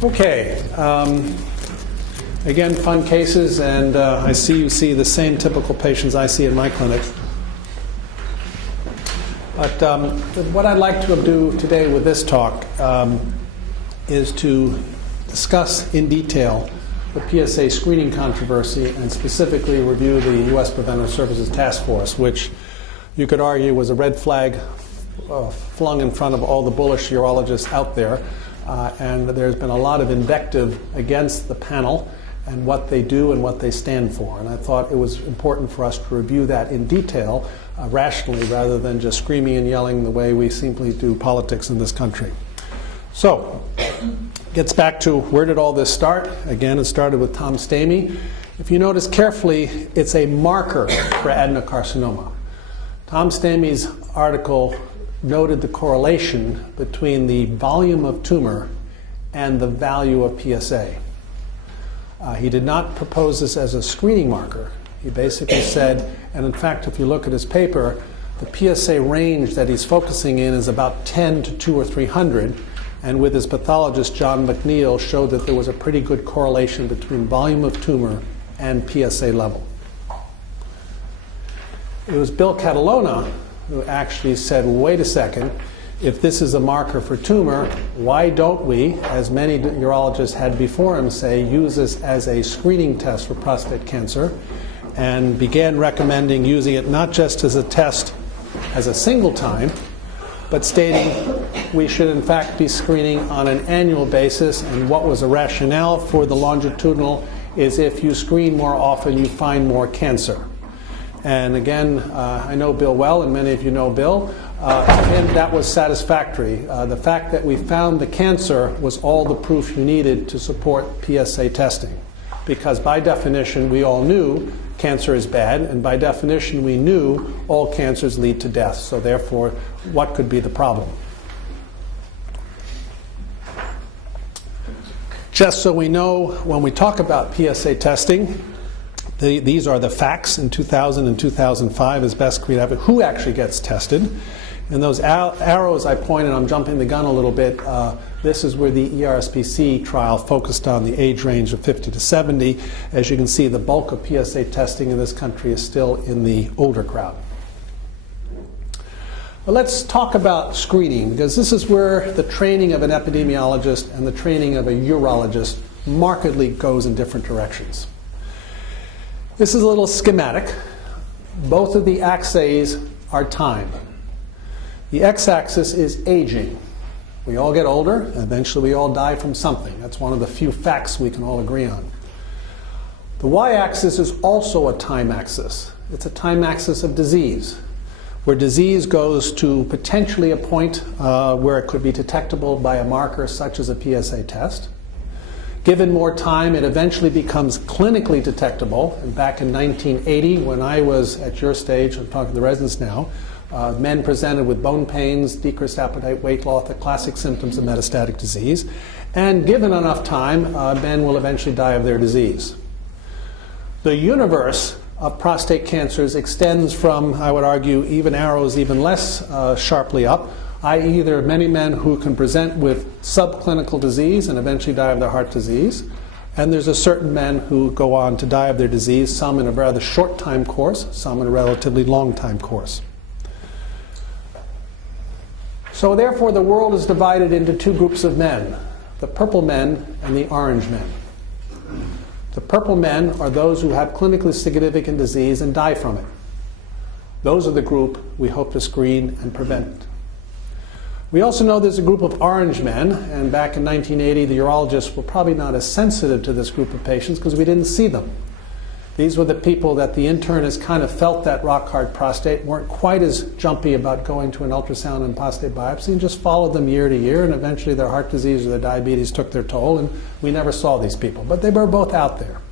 Okay, again, fun cases, and I see you see the same typical patients I see in my clinic. But what I'd like to do today with this talk is to discuss in detail the PSA screening controversy and specifically review the U.S. Preventive Services Task Force, which you could argue was a red flag flung in front of all the bullish urologists out there. And there's been a lot of invective against the panel and what they do and what they stand for. And I thought it was important for us to review that in detail, rationally, rather than just screaming and yelling the way we simply do politics in this country. So, gets back to where did all this start? Again, it started with Tom Stamey. If you notice carefully, it's a marker for adenocarcinoma. Tom Stamey's article noted the correlation between the volume of tumor and the value of PSA. He did not propose this as a screening marker. He basically said, and in fact, if you look at his paper, the PSA range that he's focusing in is about 10 to 200 or 300, and with his pathologist, John McNeil, showed that there was a pretty good correlation between volume of tumor and PSA level. It was Bill Catalona who actually said, wait a second, if this is a marker for tumor, why don't we, as many urologists had before him say, use this as a screening test for prostate cancer, and began recommending using it not just as a test as a single time, but stating we should in fact be screening on an annual basis, and what was a rationale for the longitudinal is if you screen more often, you find more cancer. And again, I know Bill well, and many of you know Bill. And that was satisfactory. The fact that we found the cancer was all the proof you needed to support PSA testing. Because by definition, we all knew cancer is bad, and by definition, we knew all cancers lead to death. So therefore, what could be the problem? Just so we know, when we talk about PSA testing, these are the facts in 2000 and 2005 as best we have it, who actually gets tested. And those arrows I pointed, I'm jumping the gun a little bit, this is where the ERSPC trial focused on the age range of 50 to 70. As you can see, the bulk of PSA testing in this country is still in the older crowd. But let's talk about screening, because this is where the training of an epidemiologist and the training of a urologist markedly goes in different directions. This is a little schematic. Both of the axes are time. The x-axis is aging. We all get older, and eventually we all die from something. That's one of the few facts we can all agree on. The y-axis is also a time axis. It's a time axis of disease, where disease goes to potentially a point where it could be detectable by a marker such as a PSA test. Given more time, it eventually becomes clinically detectable. And back in 1980, when I was at your stage, I'm talking to the residents now, men presented with bone pains, decreased appetite, weight loss, the classic symptoms of metastatic disease. And given enough time, men will eventually die of their disease. The universe of prostate cancers extends from, I would argue, even arrows even less sharply up, i.e. there are many men who can present with subclinical disease and eventually die of their heart disease. And there's a certain men who go on to die of their disease, some in a rather short time course, some in a relatively long time course. So therefore the world is divided into two groups of men, the purple men and the orange men. The purple men are those who have clinically significant disease and die from it. Those are the group we hope to screen and prevent. We also know there's a group of orange men, and back in 1980 the urologists were probably not as sensitive to this group of patients because we didn't see them. These were the people that the internist kind of felt that rock-hard prostate, weren't quite as jumpy about going to an ultrasound and prostate biopsy, and just followed them year to year, and eventually their heart disease or their diabetes took their toll, and we never saw these people. But they were both out there.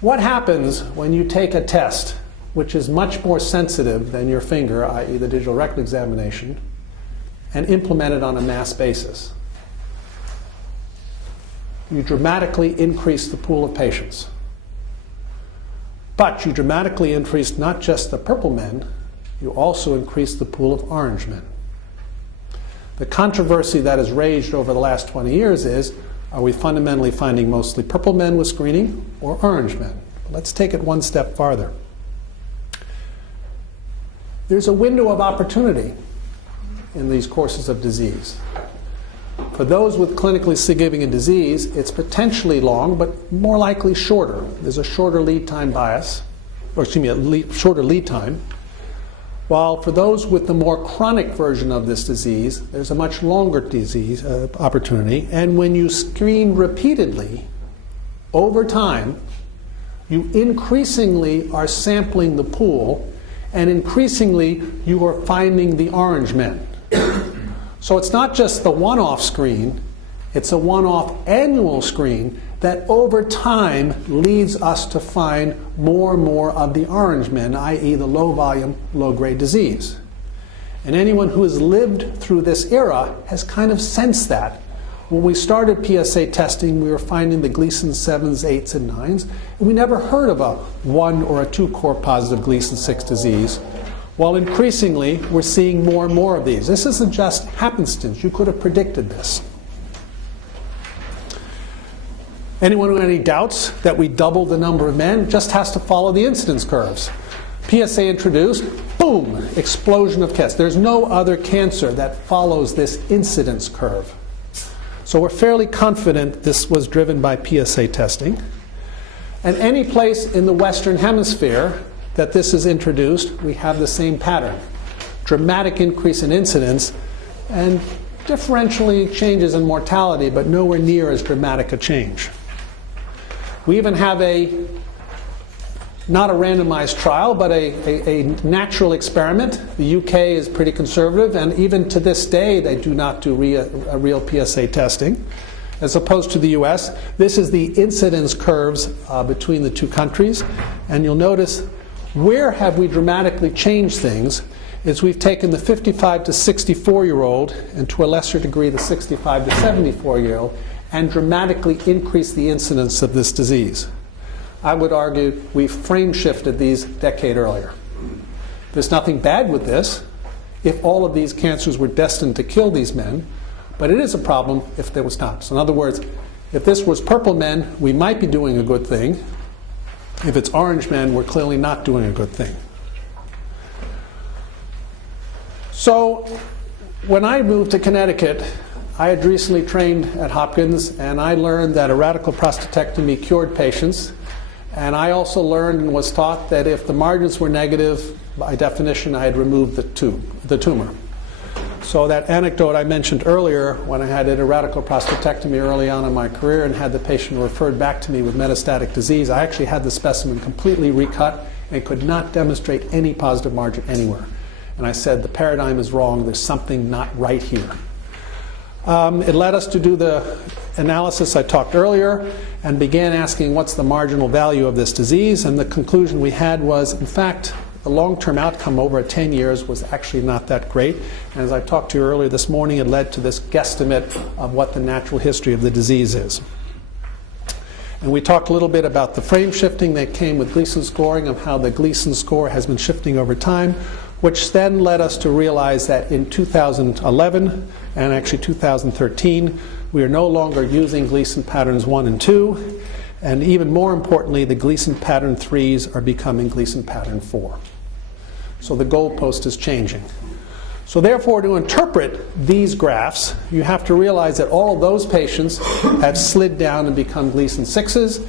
What happens when you take a test which is much more sensitive than your finger, i.e. the digital rectal examination, and implement it on a mass basis? You dramatically increase the pool of patients. But you dramatically increase not just the purple men, you also increase the pool of orange men. The controversy that has raged over the last 20 years is, are we fundamentally finding mostly purple men with screening or orange men? Let's take it one step farther. There's a window of opportunity in these courses of disease. For those with clinically significant disease, it's potentially long, but more likely shorter. There's a shorter lead time bias, or excuse me, shorter lead time. While for those with the more chronic version of this disease, there's a much longer disease opportunity. And when you screen repeatedly, over time, you increasingly are sampling the pool, and increasingly you are finding the orange men. So it's not just the one-off screen, it's a one-off annual screen that over time leads us to find more and more of the orange men, i.e. the low-volume, low-grade disease. And anyone who has lived through this era has kind of sensed that. When we started PSA testing, we were finding the Gleason 7s, 8s, and 9s, and we never heard of a 1 or a 2-core positive Gleason 6 disease. While increasingly, we're seeing more and more of these. This isn't just happenstance. You could have predicted this. Anyone with any doubts that we doubled the number of men just has to follow the incidence curves. PSA introduced, boom, explosion of cancer. There's no other cancer that follows this incidence curve. So we're fairly confident this was driven by PSA testing. And any place in the Western Hemisphere that this is introduced, we have the same pattern. Dramatic increase in incidence and differentially changes in mortality, but nowhere near as dramatic a change. We even have not a randomized trial, but a natural experiment. The UK is pretty conservative, and even to this day, they do not do a real PSA testing. As opposed to the US, this is the incidence curves between the two countries. And you'll notice, where have we dramatically changed things is we've taken the 55 to 64-year-old, and to a lesser degree the 65 to 74-year-old, and dramatically increased the incidence of this disease. I would argue we frame shifted these a decade earlier. There's nothing bad with this if all of these cancers were destined to kill these men, but it is a problem if there was not. So in other words, if this was purple men, we might be doing a good thing. If it's orange men, we're clearly not doing a good thing. So when I moved to Connecticut, I had recently trained at Hopkins, and I learned that a radical prostatectomy cured patients. And I also learned and was taught that if the margins were negative, by definition, I had removed the tumor. So that anecdote I mentioned earlier, when I had a radical prostatectomy early on in my career and had the patient referred back to me with metastatic disease, I actually had the specimen completely recut and could not demonstrate any positive margin anywhere. And I said, the paradigm is wrong, there's something not right here. It led us to do the analysis I talked earlier and began asking what's the marginal value of this disease, and the conclusion we had was, in fact, the long-term outcome over 10 years was actually not that great. And as I talked to you earlier this morning, it led to this guesstimate of what the natural history of the disease is. And we talked a little bit about the frame shifting that came with Gleason scoring, of how the Gleason score has been shifting over time, which then led us to realize that in 2011 and actually 2013, we are no longer using Gleason patterns 1 and 2, and even more importantly, the Gleason pattern 3s are becoming Gleason pattern 4. So the goalpost is changing. So therefore, to interpret these graphs, you have to realize that all of those patients have slid down and become Gleason 6s,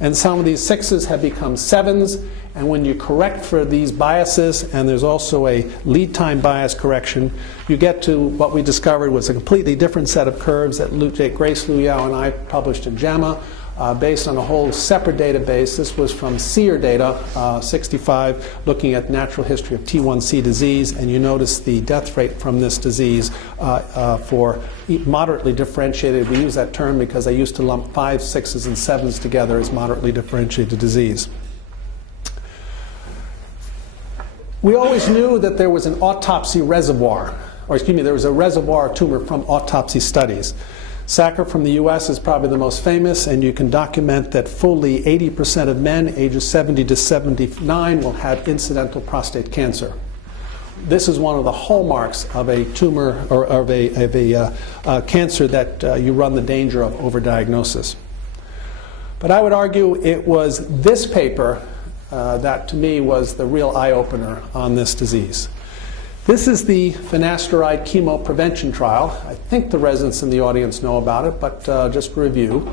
and some of these 6s have become 7s, and when you correct for these biases, and there's also a lead time bias correction, you get to what we discovered was a completely different set of curves that Grace Liu Yao and I published in JAMA, based on a whole separate database. This was from SEER data, 65, looking at natural history of T1C disease, and you notice the death rate from this disease for moderately differentiated. We use that term because I used to lump 5s, 6s, and 7s together as moderately differentiated disease. We always knew that there was an autopsy reservoir, or excuse me, there was a reservoir of tumor from autopsy studies. Sacker from the US is probably the most famous, and you can document that fully 80% of men ages 70 to 79 will have incidental prostate cancer. this is one of the hallmarks of a tumor or of a cancer that you run the danger of overdiagnosis. But I would argue it was this paper that to me was the real eye-opener on this disease. This is the finasteride chemo prevention trial. I think the residents in the audience know about it, but just to review.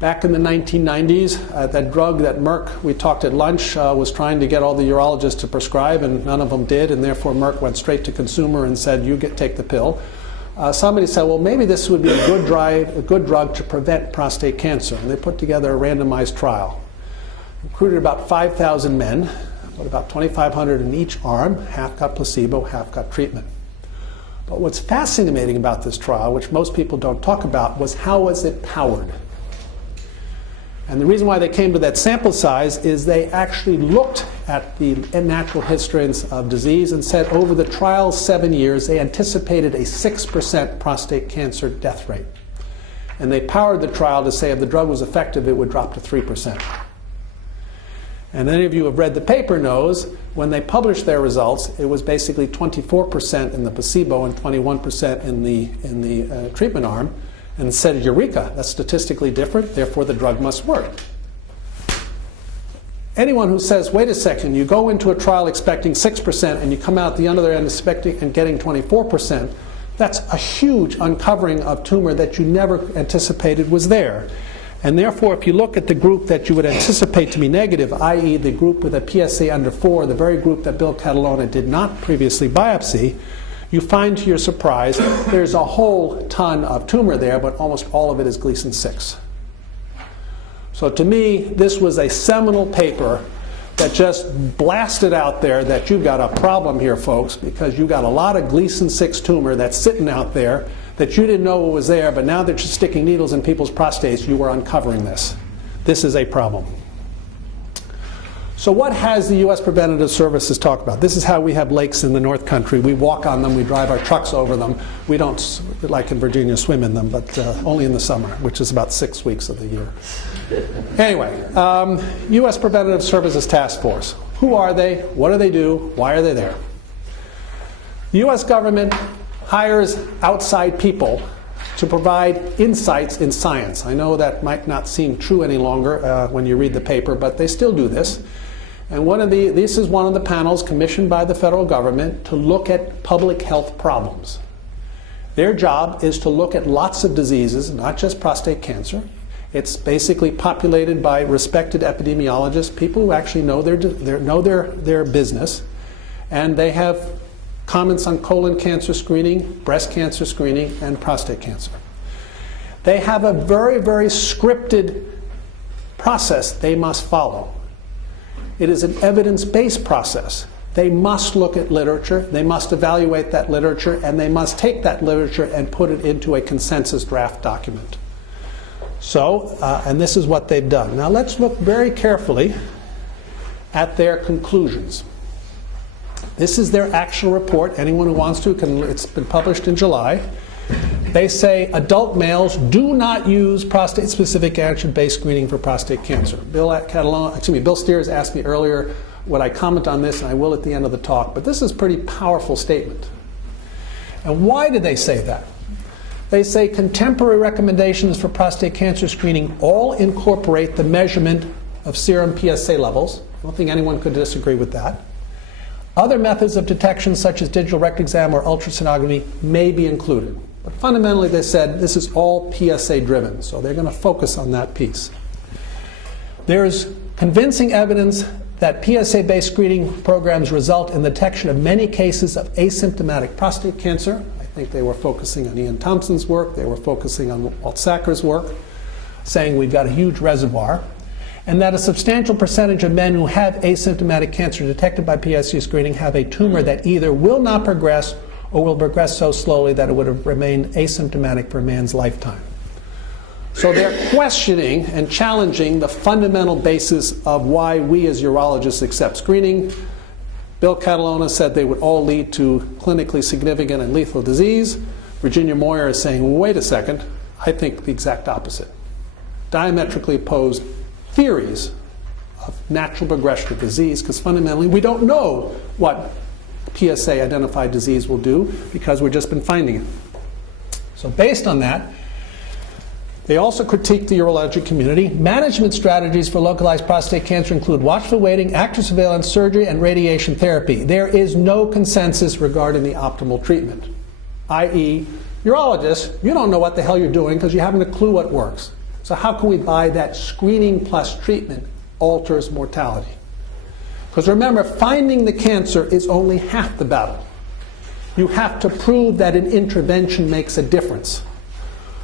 Back in the 1990s, that drug that Merck, we talked at lunch, was trying to get all the urologists to prescribe, and none of them did, and therefore Merck went straight to consumer and said, take the pill. Somebody said, well, maybe this would be a good drug to prevent prostate cancer, and they put together a randomized trial. Recruited about 5,000 men, about 2,500 in each arm, half got placebo, half got treatment. But what's fascinating about this trial, which most people don't talk about, was how was it powered? And the reason why they came to that sample size is they actually looked at the natural histories of disease and said over the trial's 7 years, they anticipated a 6% prostate cancer death rate. And they powered the trial to say if the drug was effective, it would drop to 3%. And any of you who have read the paper knows when they published their results, it was basically 24% in the placebo and 21% in the treatment arm, and said, eureka, that's statistically different, therefore the drug must work. Anyone who says, wait a second, you go into a trial expecting 6% and you come out the other end expecting and getting 24%, that's a huge uncovering of tumor that you never anticipated was there. And therefore, if you look at the group that you would anticipate to be negative, i.e. the group with a PSA under 4, the very group that Bill Catalona did not previously biopsy, you find to your surprise there's a whole ton of tumor there, but almost all of it is Gleason 6. So to me, this was a seminal paper that just blasted out there that you've got a problem here, folks, because you've got a lot of Gleason 6 tumor that's sitting out there that you didn't know was there, but now that you're sticking needles in people's prostates, you were uncovering this. This is a problem. So what has the U.S. Preventative Services talked about? This is how we have lakes in the North Country. We walk on them, we drive our trucks over them. We don't, like in Virginia, swim in them, but only in the summer, which is about 6 weeks of the year. Anyway, U.S. Preventative Services Task Force. Who are they? What do they do? Why are they there? The U.S. government hires outside people to provide insights in science. I know that might not seem true any longer when you read the paper, but they still do this. And this is one of the panels commissioned by the federal government to look at public health problems. Their job is to look at lots of diseases, not just prostate cancer. It's basically populated by respected epidemiologists, people who actually know their business, and they have comments on colon cancer screening, breast cancer screening, and prostate cancer. They have a very, very scripted process they must follow. It is an evidence-based process. They must look at literature, they must evaluate that literature, and they must take that literature and put it into a consensus draft document. So, and this is what they've done. Now let's look very carefully at their conclusions. This is their actual report. Anyone who wants to can, it's been published in July. They say adult males do not use prostate-specific antigen-based screening for prostate cancer. Bill Steers asked me earlier would I comment on this, and I will at the end of the talk, but this is a pretty powerful statement. And why do they say that? They say contemporary recommendations for prostate cancer screening all incorporate the measurement of serum PSA levels. I don't think anyone could disagree with that. Other methods of detection, such as digital rectal exam or ultrasonography, may be included. But fundamentally, they said this is all PSA driven, so they're going to focus on that piece. There is convincing evidence that PSA-based screening programs result in the detection of many cases of asymptomatic prostate cancer. I think they were focusing on Ian Thompson's work, they were focusing on Walt Sacker's work, saying we've got a huge reservoir, and that a substantial percentage of men who have asymptomatic cancer detected by PSA screening have a tumor that either will not progress or will progress so slowly that it would have remained asymptomatic for a man's lifetime. So they're questioning and challenging the fundamental basis of why we as urologists accept screening. Bill Catalona said they would all lead to clinically significant and lethal disease. Virginia Moyer is saying, wait a second, I think the exact opposite. Diametrically opposed theories of natural progression of disease, because fundamentally we don't know what PSA-identified disease will do, because we've just been finding it. So based on that, they also critique the urologic community. Management strategies for localized prostate cancer include watchful waiting, active surveillance, surgery, and radiation therapy. There is no consensus regarding the optimal treatment, i.e., urologists, you don't know what the hell you're doing because you haven't a clue what works. So how can we buy that screening plus treatment alters mortality? Because remember, finding the cancer is only half the battle. You have to prove that an intervention makes a difference.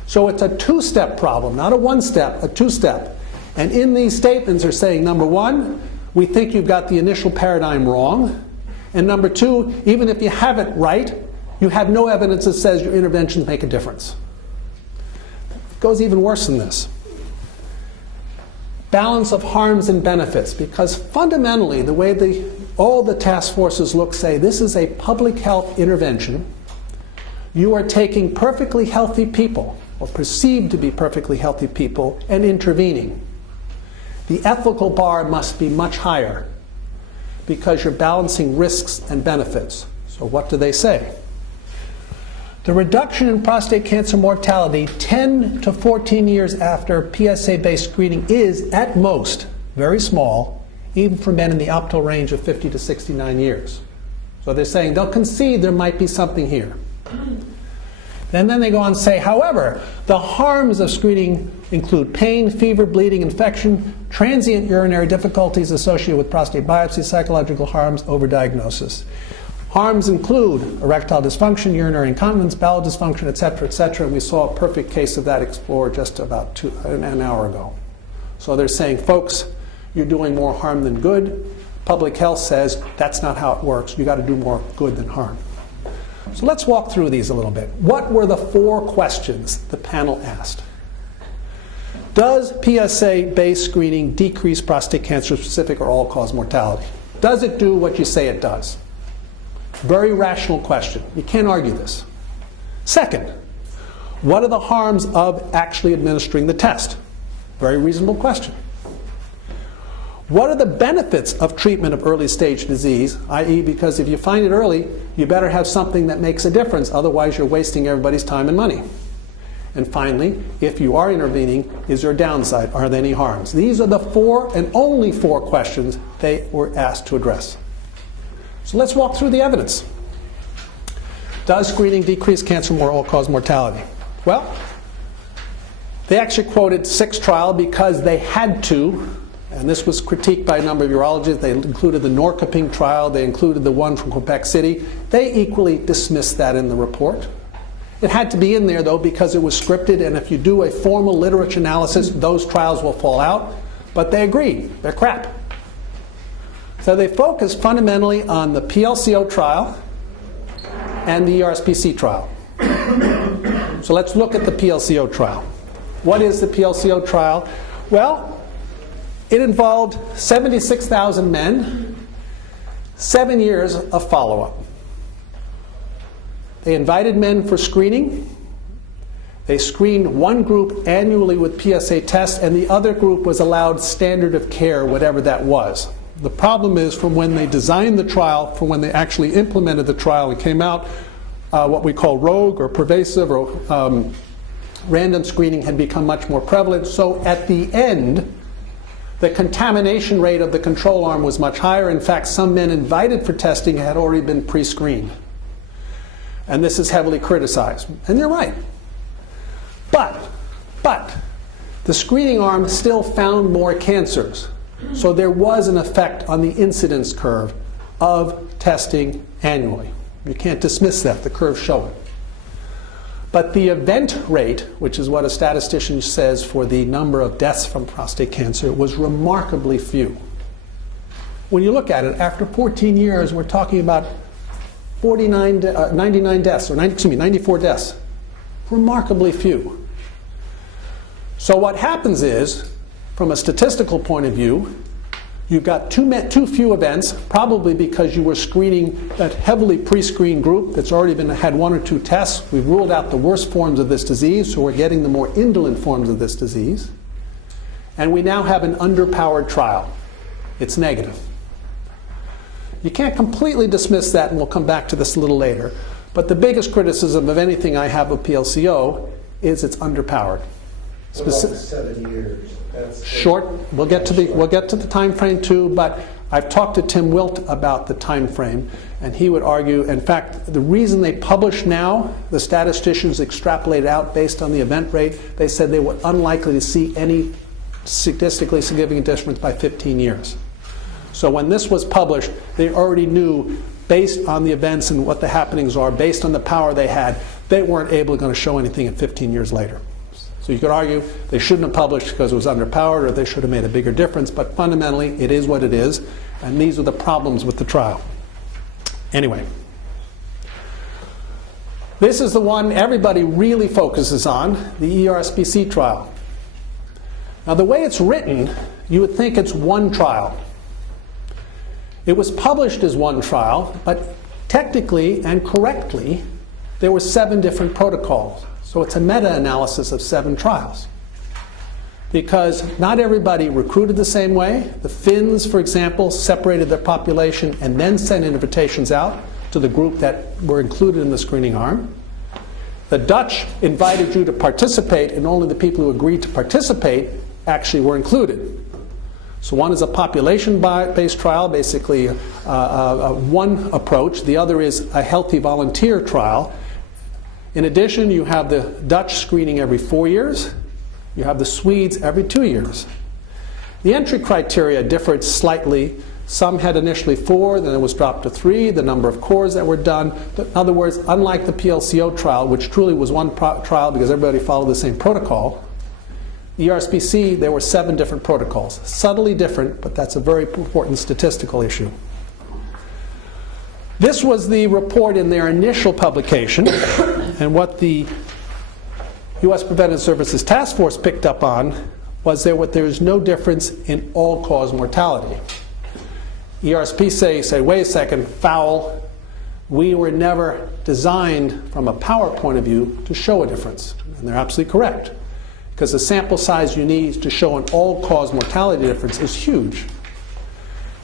So it's a two-step problem, not a one-step, a two-step. And in these statements they're saying, number one, we think you've got the initial paradigm wrong. And number two, even if you have it right, you have no evidence that says your interventions make a difference. It goes even worse than this. Balance of harms and benefits, because fundamentally the way all the task forces look say this is a public health intervention. You are taking perfectly healthy people, or perceived to be perfectly healthy people, and intervening. The ethical bar must be much higher because you're balancing risks and benefits. So what do they say? The reduction in prostate cancer mortality 10 to 14 years after PSA-based screening is, at most, very small, even for men in the optimal range of 50 to 69 years. So they're saying they'll concede there might be something here. And then they go on to say, however, the harms of screening include pain, fever, bleeding, infection, transient urinary difficulties associated with prostate biopsy, psychological harms, overdiagnosis. Harms include erectile dysfunction, urinary incontinence, bowel dysfunction, etc., and we saw a perfect case of that explored just about an hour ago. So they're saying, folks, you're doing more harm than good. Public health says that's not how it works. You've got to do more good than harm. So let's walk through these a little bit. What were the 4 questions the panel asked? Does PSA-based screening decrease prostate cancer-specific or all-cause mortality? Does it do what you say it does? Very rational question. You can't argue this. Second, what are the harms of actually administering the test? Very reasonable question. What are the benefits of treatment of early stage disease, i.e., because if you find it early, you better have something that makes a difference, otherwise you're wasting everybody's time and money. And finally, if you are intervening, is there a downside? Are there any harms? These are the 4 and only 4 questions they were asked to address. So let's walk through the evidence. Does screening decrease cancer or all-cause mortality? Well, they actually quoted 6 trial because they had to, and this was critiqued by a number of urologists. They included the Norrköping trial. They included the one from Quebec City. They equally dismissed that in the report. It had to be in there, though, because it was scripted, and if you do a formal literature analysis, those trials will fall out. But they agreed. They're crap. So they focused fundamentally on the PLCO trial and the ERSPC trial. So let's look at the PLCO trial. What is the PLCO trial? Well, it involved 76,000 men, 7 years of follow-up. They invited men for screening. They screened one group annually with PSA tests, and the other group was allowed standard of care, whatever that was. The problem is, from when they designed the trial, from when they actually implemented the trial, it came out what we call rogue or pervasive or random screening had become much more prevalent. So at the end, the contamination rate of the control arm was much higher. In fact, some men invited for testing had already been pre-screened. And this is heavily criticized. And they're right. But the screening arm still found more cancers. So there was an effect on the incidence curve of testing annually. You can't dismiss that. The curves show it. But the event rate, which is what a statistician says for the number of deaths from prostate cancer, was remarkably few. When you look at it, after 14 years, we're talking about 99 deaths, or 94 deaths. Remarkably few. So what happens is, from a statistical point of view, you've got too few events, probably because you were screening that heavily pre-screened group that's already had 1 or 2 tests. We've ruled out the worst forms of this disease, so we're getting the more indolent forms of this disease. And we now have an underpowered trial. It's negative. You can't completely dismiss that, and we'll come back to this a little later. But the biggest criticism of anything I have of PLCO is it's underpowered. What about the 7 years? That's short. We'll get to the time frame too, but I've talked to Tim Wilt about the time frame, and he would argue, in fact, the reason they publish now, the statisticians extrapolate out based on the event rate, they said they were unlikely to see any statistically significant difference by 15 years. So when this was published, they already knew, based on the events and what the happenings are, based on the power they had, they weren't able to show anything at 15 years later. So you could argue they shouldn't have published because it was underpowered, or they should have made a bigger difference, but fundamentally it is what it is, and these are the problems with the trial. Anyway, this is the one everybody really focuses on, the ERSPC trial. Now the way it's written, you would think it's one trial. It was published as one trial, but technically and correctly, there were 7 different protocols. So it's a meta-analysis of 7 trials. Because not everybody recruited the same way. The Finns, for example, separated their population and then sent invitations out to the group that were included in the screening arm. The Dutch invited you to participate, and only the people who agreed to participate actually were included. So one is a population-based trial, basically one approach. The other is a healthy volunteer trial. In addition, you have the Dutch screening every 4 years. You have the Swedes every 2 years. The entry criteria differed slightly. Some had initially 4, then it was dropped to 3, the number of cores that were done. In other words, unlike the PLCO trial, which truly was one trial because everybody followed the same protocol, the ERSPC, there were 7 different protocols. Subtly different, but that's a very important statistical issue. This was the report in their initial publication, and what the U.S. Preventive Services Task Force picked up on was there is no difference in all-cause mortality. ERSPC say, wait a second, foul. We were never designed from a power point of view to show a difference. And they're absolutely correct, because the sample size you need to show an all-cause mortality difference is huge.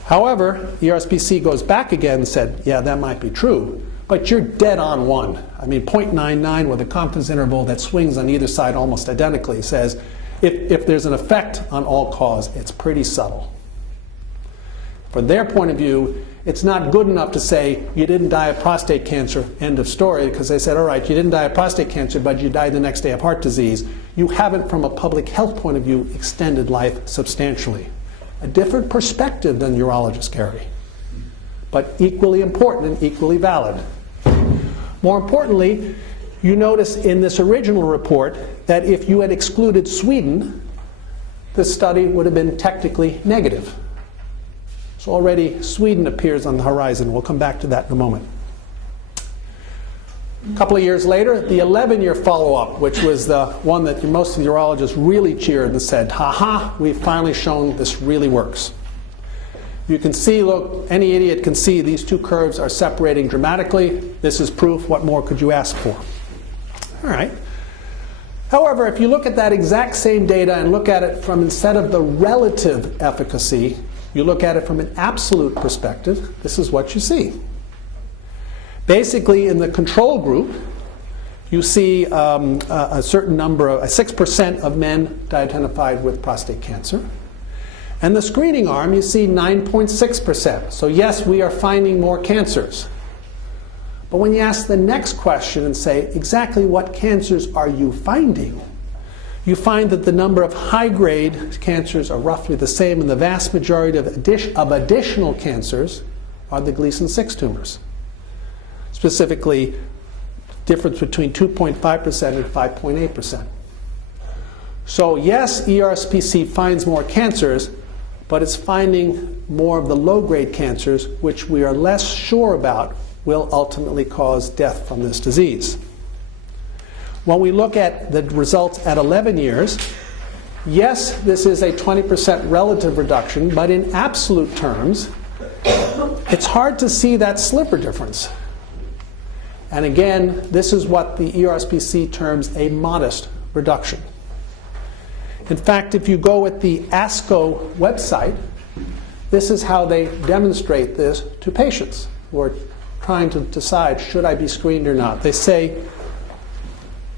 However, ERSPC goes back again and said, yeah, that might be true, but you're dead on one. I mean, 0.99 with a confidence interval that swings on either side almost identically says if there's an effect on all cause, it's pretty subtle. From their point of view, it's not good enough to say you didn't die of prostate cancer, end of story, because they said, all right, you didn't die of prostate cancer, but you died the next day of heart disease. You haven't, from a public health point of view, extended life substantially. A different perspective than urologists carry, but equally important and equally valid. More importantly, you notice in this original report that if you had excluded Sweden, this study would have been technically negative. So already Sweden appears on the horizon. We'll come back to that in a moment. A couple of years later, the 11-year follow-up, which was the one that most of the urologists really cheered and said, ha-ha, we've finally shown this really works. You can see, look, any idiot can see these 2 curves are separating dramatically. This is proof. What more could you ask for? All right. However, if you look at that exact same data and look at it from, instead of the relative efficacy, you look at it from an absolute perspective, this is what you see. Basically, in the control group, you see a certain number of 6% of men identified with prostate cancer. And the screening arm, you see 9.6%. So yes, we are finding more cancers. But when you ask the next question and say, exactly what cancers are you finding? You find that the number of high-grade cancers are roughly the same, and the vast majority of additional cancers are the Gleason 6 tumors. Specifically, difference between 2.5% and 5.8%. So yes, ERSPC finds more cancers, but it's finding more of the low-grade cancers, which we are less sure about will ultimately cause death from this disease. When we look at the results at 11 years, yes, this is a 20% relative reduction, but in absolute terms, it's hard to see that sliver difference. And again, this is what the ERSPC terms a modest reduction. In fact, if you go at the ASCO website, this is how they demonstrate this to patients who are trying to decide, should I be screened or not? They say,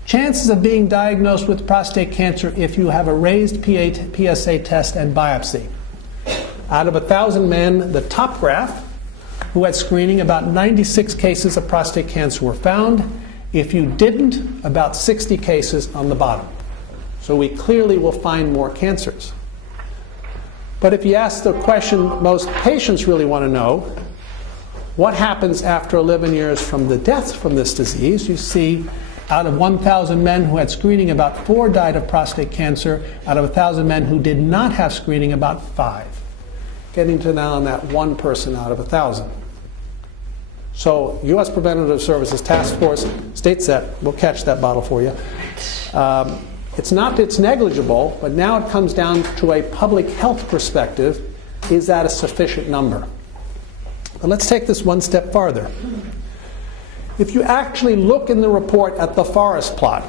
chances of being diagnosed with prostate cancer if you have a raised PSA test and biopsy. Out of 1,000 men, the top graph, who had screening, about 96 cases of prostate cancer were found. If you didn't, about 60 cases on the bottom. So we clearly will find more cancers. But if you ask the question most patients really want to know, what happens after 11 years from the death from this disease, you see out of 1,000 men who had screening, about 4 died of prostate cancer. Out of 1,000 men who did not have screening, about 5. Getting to now on that 1 person out of 1,000. So U.S. Preventative Services Task Force states that. We'll catch that bottle for you. It's negligible, but now it comes down to a public health perspective. Is that a sufficient number? But let's take this one step farther. If you actually look in the report at the forest plot,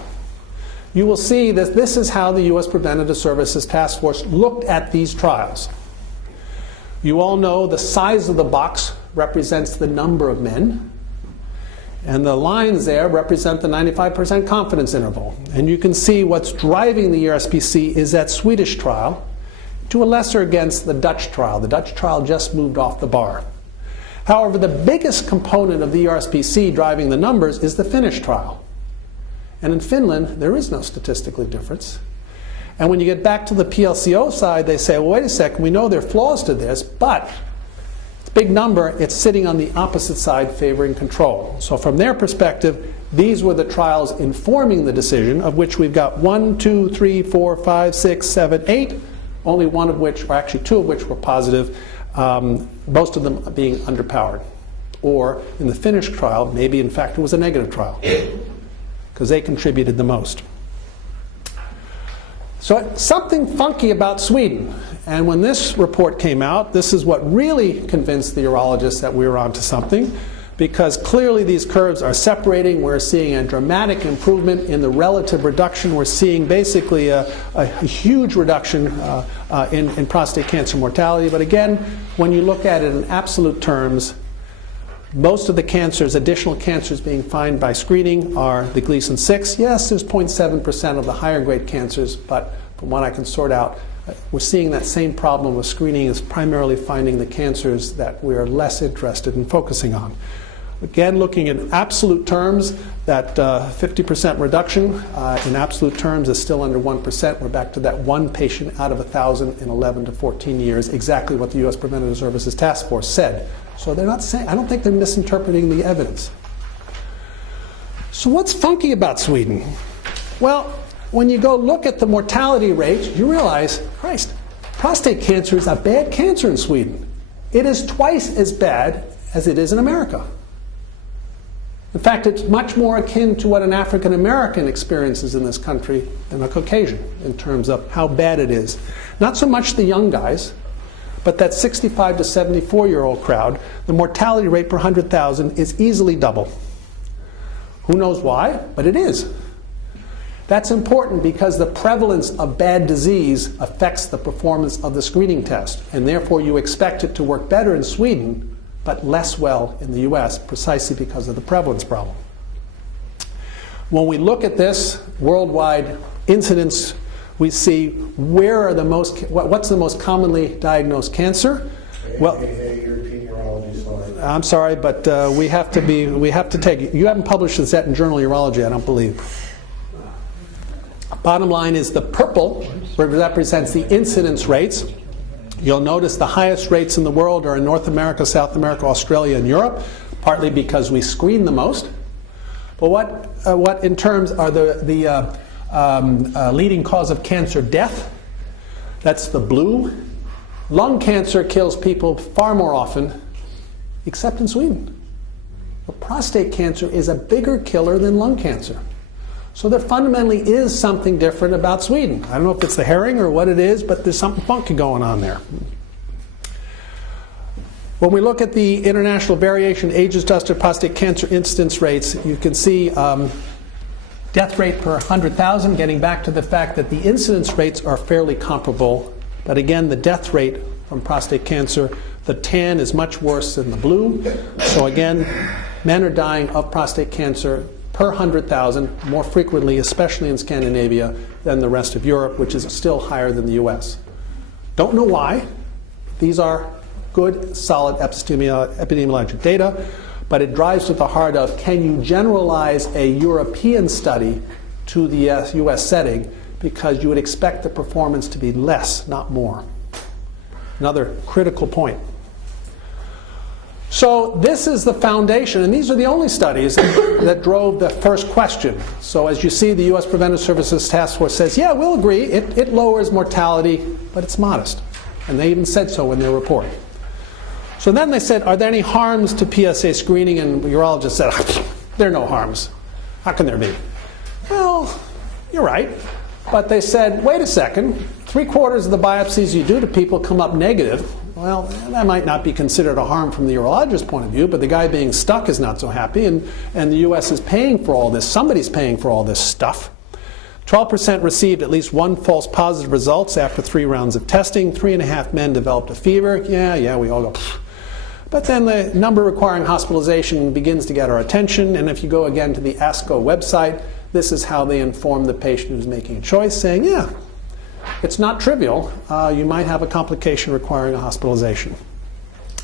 you will see that this is how the U.S. Preventative Services Task Force looked at these trials. You all know the size of the box represents the number of men, and the lines there represent the 95% confidence interval. And you can see what's driving the ERSPC is that Swedish trial, to a lesser against the Dutch trial. The Dutch trial just moved off the bar. However, the biggest component of the ERSPC driving the numbers is the Finnish trial. And in Finland, there is no statistical difference. And when you get back to the PLCO side, they say, well, wait a second, we know there are flaws to this, but it's a big number, it's sitting on the opposite side favoring control. So from their perspective, these were the trials informing the decision, of which we've got 1, 2, 3, 4, 5, 6, 7, 8, only one of which, or actually 2 of which were positive, most of them being underpowered. Or in the Finnish trial, maybe in fact it was a negative trial, because they contributed the most. So something funky about Sweden. And when this report came out, this is what really convinced the urologists that we were onto something, because clearly these curves are separating. We're seeing a dramatic improvement in the relative reduction. We're seeing basically a huge reduction in prostate cancer mortality. But again, when you look at it in absolute terms, most of the cancers, additional cancers being found by screening, are the Gleason 6. Yes, there's 0.7% of the higher grade cancers, but from what I can sort out, we're seeing that same problem with screening is primarily finding the cancers that we are less interested in focusing on. Again, looking in absolute terms, that 50% reduction in absolute terms is still under 1%. We're back to that 1 patient out of 1,000 in 11 to 14 years, exactly what the U.S. Preventative Services Task Force said. So they're not saying, I don't think they're misinterpreting the evidence. So what's funky about Sweden? Well, when you go look at the mortality rate, you realize, Christ, prostate cancer is a bad cancer in Sweden. It is twice as bad as it is in America. In fact, it's much more akin to what an African American experiences in this country than a Caucasian in terms of how bad it is. Not so much the young guys, but that 65 to 74-year-old crowd, the mortality rate per 100,000 is easily double. Who knows why? But it is. That's important because the prevalence of bad disease affects the performance of the screening test, and therefore you expect it to work better in Sweden, but less well in the US, precisely because of the prevalence problem. When we look at this worldwide incidence, we see where are the most, what's the most commonly diagnosed cancer? Well, I'm sorry, but we have to take it. You haven't published this yet in Journal of Urology, I don't believe. Bottom line is the purple represents the incidence rates. You'll notice the highest rates in the world are in North America, South America, Australia, and Europe, partly because we screen the most. But what in terms are the leading cause of cancer death? That's the blue. Lung cancer kills people far more often, except in Sweden. But prostate cancer is a bigger killer than lung cancer. So there fundamentally is something different about Sweden. I don't know if it's the herring or what it is, but there's something funky going on there. When we look at the international variation age-adjusted prostate cancer incidence rates, you can see death rate per 100,000, getting back to the fact that the incidence rates are fairly comparable. But again, the death rate from prostate cancer. The tan is much worse than the blue. So again, men are dying of prostate cancer per 100,000 more frequently, especially in Scandinavia, than the rest of Europe, which is still higher than the US. Don't know why. These are good, solid epidemiologic data, but it drives to the heart of, can you generalize a European study to the US setting, because you would expect the performance to be less, not more. Another critical point. So this is the foundation, and these are the only studies that drove the first question. So as you see, the U.S. Preventive Services Task Force says, yeah, we'll agree, it lowers mortality, but it's modest. And they even said so in their report. So then they said, are there any harms to PSA screening? And the urologist said, there are no harms. How can there be? Well, you're right. But they said, wait a second, 3/4 of the biopsies you do to people come up negative. Well, that might not be considered a harm from the urologist's point of view, but the guy being stuck is not so happy, and the U.S. is paying for all this. Somebody's paying for all this stuff. 12% received at least one false positive results after 3 rounds of testing. 3.5 men developed a fever. Yeah, we all go, pfft. But then the number requiring hospitalization begins to get our attention, and if you go again to the ASCO website, this is how they inform the patient who's making a choice, saying, yeah, it's not trivial. You might have a complication requiring a hospitalization.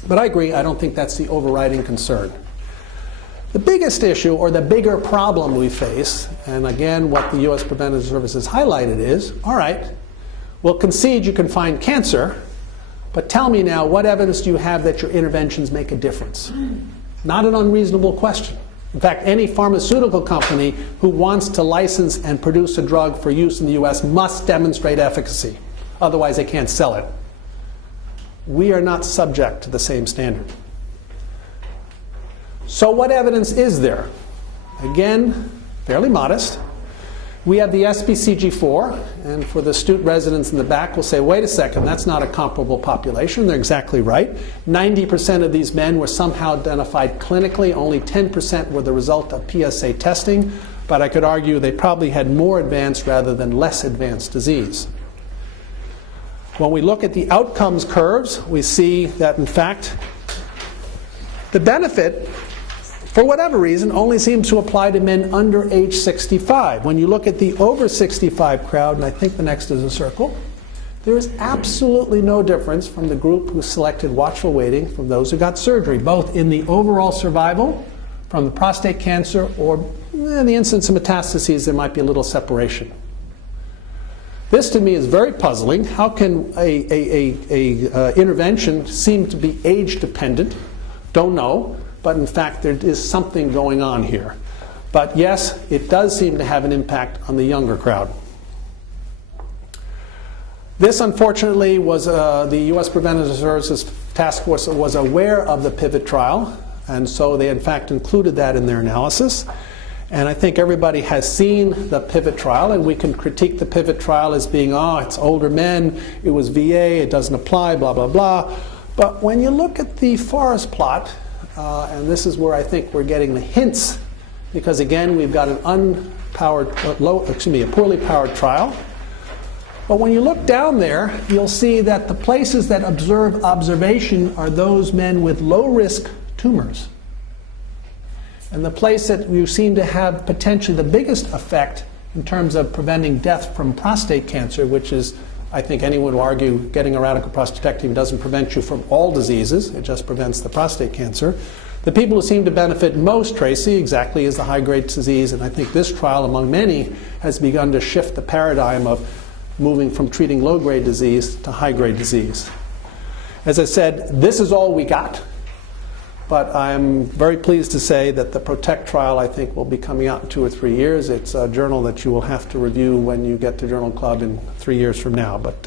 But I agree, I don't think that's the overriding concern. The biggest issue, or the bigger problem we face, and again what the U.S. Preventive Services highlighted is, all right, we'll concede you can find cancer, but tell me now, what evidence do you have that your interventions make a difference? Not an unreasonable question. In fact, any pharmaceutical company who wants to license and produce a drug for use in the U.S. must demonstrate efficacy. Otherwise, they can't sell it. We are not subject to the same standard. So what evidence is there? Again, fairly modest. We have the SBCG4, and for the astute residents in the back will say, wait a second, that's not a comparable population. They're exactly right. 90% of these men were somehow identified clinically. Only 10% were the result of PSA testing, but I could argue they probably had more advanced rather than less advanced disease. When we look at the outcomes curves, we see that, in fact, the benefit, for whatever reason, only seems to apply to men under age 65. When you look at the over 65 crowd, and I think the next is a circle, there is absolutely no difference from the group who selected watchful waiting from those who got surgery, both in the overall survival from the prostate cancer or in the instance of metastases, there might be a little separation. This to me is very puzzling. How can a intervention seem to be age dependent? Don't know. But in fact, there is something going on here. But yes, it does seem to have an impact on the younger crowd. This, unfortunately, was the U.S. Preventive Services Task Force was aware of the PIVOT trial, and so they, in fact, included that in their analysis. And I think everybody has seen the PIVOT trial, and we can critique the PIVOT trial as being, it's older men, it was VA, it doesn't apply, blah, blah, blah. But when you look at the forest plot, and this is where I think we're getting the hints, because again, we've got a poorly powered trial. But when you look down there, you'll see that the places that observe observation are those men with low-risk tumors. And the place that you seem to have potentially the biggest effect in terms of preventing death from prostate cancer, which is, I think anyone would argue, getting a radical prostatectomy doesn't prevent you from all diseases, it just prevents the prostate cancer. The people who seem to benefit most, Tracy, exactly is the high-grade disease, and I think this trial, among many, has begun to shift the paradigm of moving from treating low-grade disease to high-grade disease. As I said, this is all we got, but I'm very pleased to say that the PROTECT trial, I think, will be coming out in 2 or 3 years. It's a journal that you will have to review when you get to Journal Club in 3 years from now. But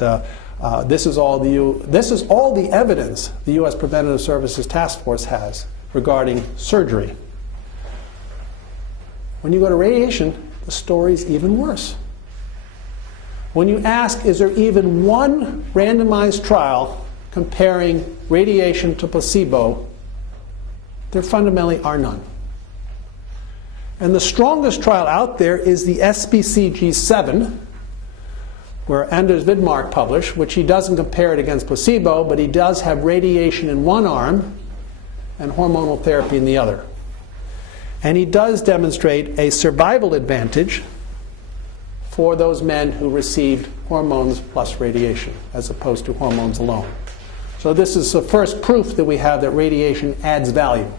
this is all the evidence the U.S. Preventive Services Task Force has regarding surgery. When you go to radiation, the story's even worse. When you ask, is there even one randomized trial comparing radiation to placebo, there fundamentally are none. And the strongest trial out there is the SBCG7, where Anders Vidmark published, which he doesn't compare it against placebo, but he does have radiation in one arm and hormonal therapy in the other. And he does demonstrate a survival advantage for those men who received hormones plus radiation, as opposed to hormones alone. So this is the first proof that we have that radiation adds value.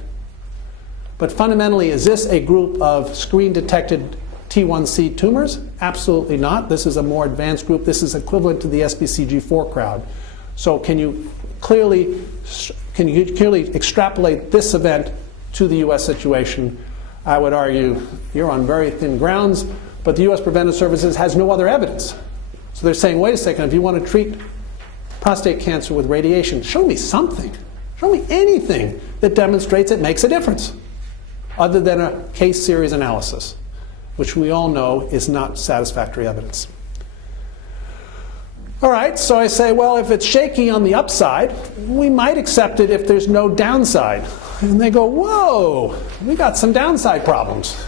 But fundamentally, is this a group of screen-detected T1C tumors? Absolutely not. This is a more advanced group. This is equivalent to the SBCG4 crowd. So can you clearly extrapolate this event to the U.S. situation? I would argue you're on very thin grounds, but the U.S. Preventive Services has no other evidence. So they're saying, wait a second, if you want to treat prostate cancer with radiation, show me something. Show me anything that demonstrates it makes a difference, other than a case series analysis, which we all know is not satisfactory evidence. All right, so I say, well, if it's shaky on the upside, we might accept it if there's no downside. And they go, whoa, we got some downside problems.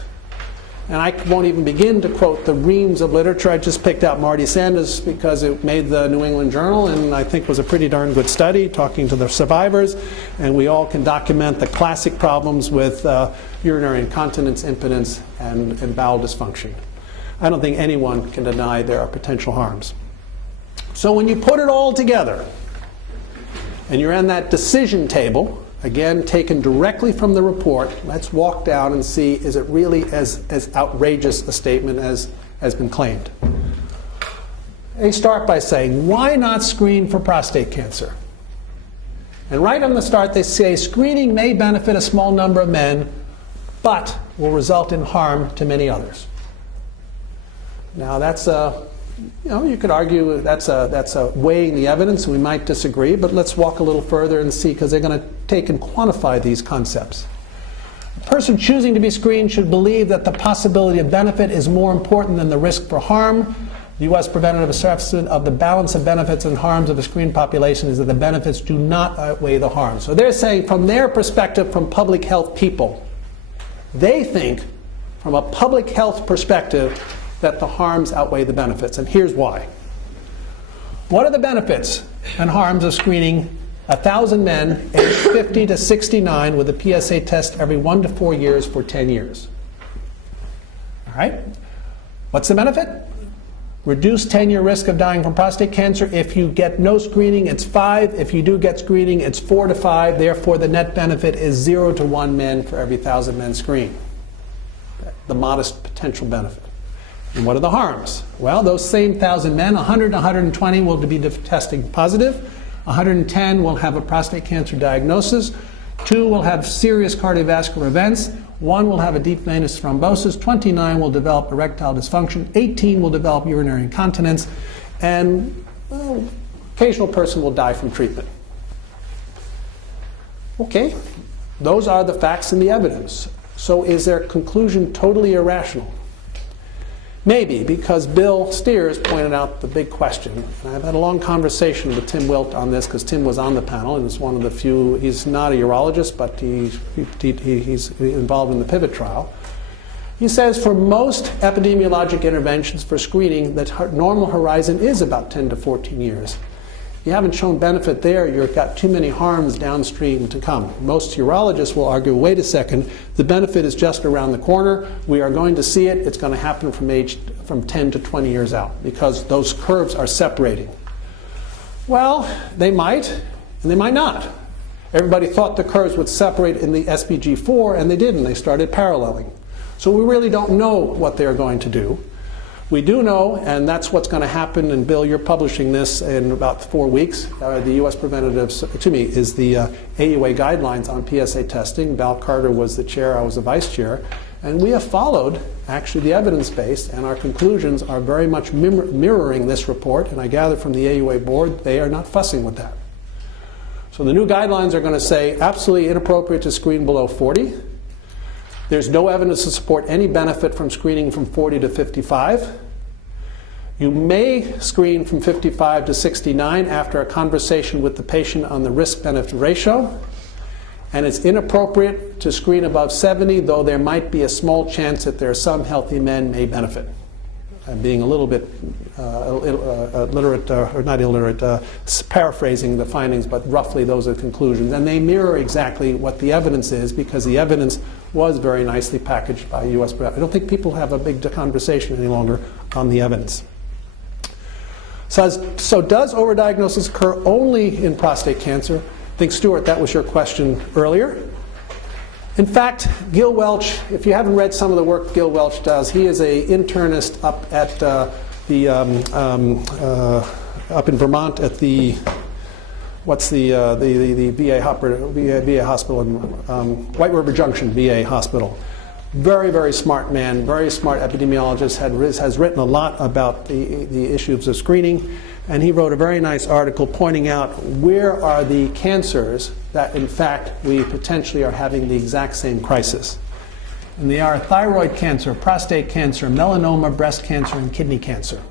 And I won't even begin to quote the reams of literature. I just picked out Marty Sanders because it made the New England Journal and I think was a pretty darn good study, talking to the survivors. And we all can document the classic problems with urinary incontinence, impotence, and bowel dysfunction. I don't think anyone can deny there are potential harms. So when you put it all together, and you're on that decision table, again, taken directly from the report, let's walk down and see, is it really as outrageous a statement as has been claimed? They start by saying, why not screen for prostate cancer? And right on the start they say, screening may benefit a small number of men, but will result in harm to many others. Now that's you could argue that's a weighing the evidence, and we might disagree, but let's walk a little further and see, because they're going to take and quantify these concepts. A person choosing to be screened should believe that the possibility of benefit is more important than the risk for harm. The U.S. Preventative Assessment of the balance of benefits and harms of a screened population is that the benefits do not outweigh the harms. So they're saying, from their perspective, from public health people, they think, from a public health perspective, that the harms outweigh the benefits. And here's why. What are the benefits and harms of screening 1,000 men aged 50 to 69 with a PSA test every 1 to 4 years for 10 years? All right? What's the benefit? Reduced 10-year risk of dying from prostate cancer. If you get no screening, it's 5. If you do get screening, it's 4 to 5. Therefore, the net benefit is 0 to 1 men for every 1,000 men screened. The modest potential benefit. And what are the harms? Well, those same 1,000 men, 100 to 120 will be testing positive. 110 will have a prostate cancer diagnosis. 2 will have serious cardiovascular events. 1 will have a deep venous thrombosis. 29 will develop erectile dysfunction. 18 will develop urinary incontinence. And occasional person will die from treatment. Okay, those are the facts and the evidence. So is their conclusion totally irrational? Maybe, because Bill Steers pointed out the big question. And I've had a long conversation with Tim Wilt on this, because Tim was on the panel and is one of the few. He's not a urologist, but he's involved in the PIVOT trial. He says for most epidemiologic interventions for screening, the normal horizon is about 10 to 14 years. You haven't shown benefit there, you've got too many harms downstream to come. Most urologists will argue, wait a second, the benefit is just around the corner. We are going to see it. It's going to happen from 10 to 20 years out, because those curves are separating. Well, they might, and they might not. Everybody thought the curves would separate in the SBG4, and they didn't. They started paralleling. So we really don't know what they're going to do. We do know, and that's what's going to happen, and Bill, you're publishing this in about 4 weeks. The U.S. is the AUA guidelines on PSA testing. Val Carter was the chair, I was the vice chair. And we have followed, actually, the evidence base, and our conclusions are very much mirroring this report, and I gather from the AUA board, they are not fussing with that. So the new guidelines are going to say absolutely inappropriate to screen below 40. There's no evidence to support any benefit from screening from 40 to 55. You may screen from 55 to 69 after a conversation with the patient on the risk-benefit ratio. And it's inappropriate to screen above 70, though there might be a small chance that there are some healthy men may benefit. being a little bit illiterate, or not illiterate, paraphrasing the findings, but roughly those are the conclusions. And they mirror exactly what the evidence is, because the evidence was very nicely packaged by U.S. I don't think people have a big conversation any longer on the evidence. So does overdiagnosis occur only in prostate cancer? I think, Stuart, that was your question earlier. In fact, Gil Welch, if you haven't read some of the work Gil Welch does, he is an internist up at up in Vermont at the VA hospital in White River Junction VA hospital. Very, very smart man, very smart epidemiologist, has written a lot about the issues of screening, and he wrote a very nice article pointing out where are the cancers that in fact we potentially are having the exact same crisis. And they are thyroid cancer, prostate cancer, melanoma, breast cancer, and kidney cancer.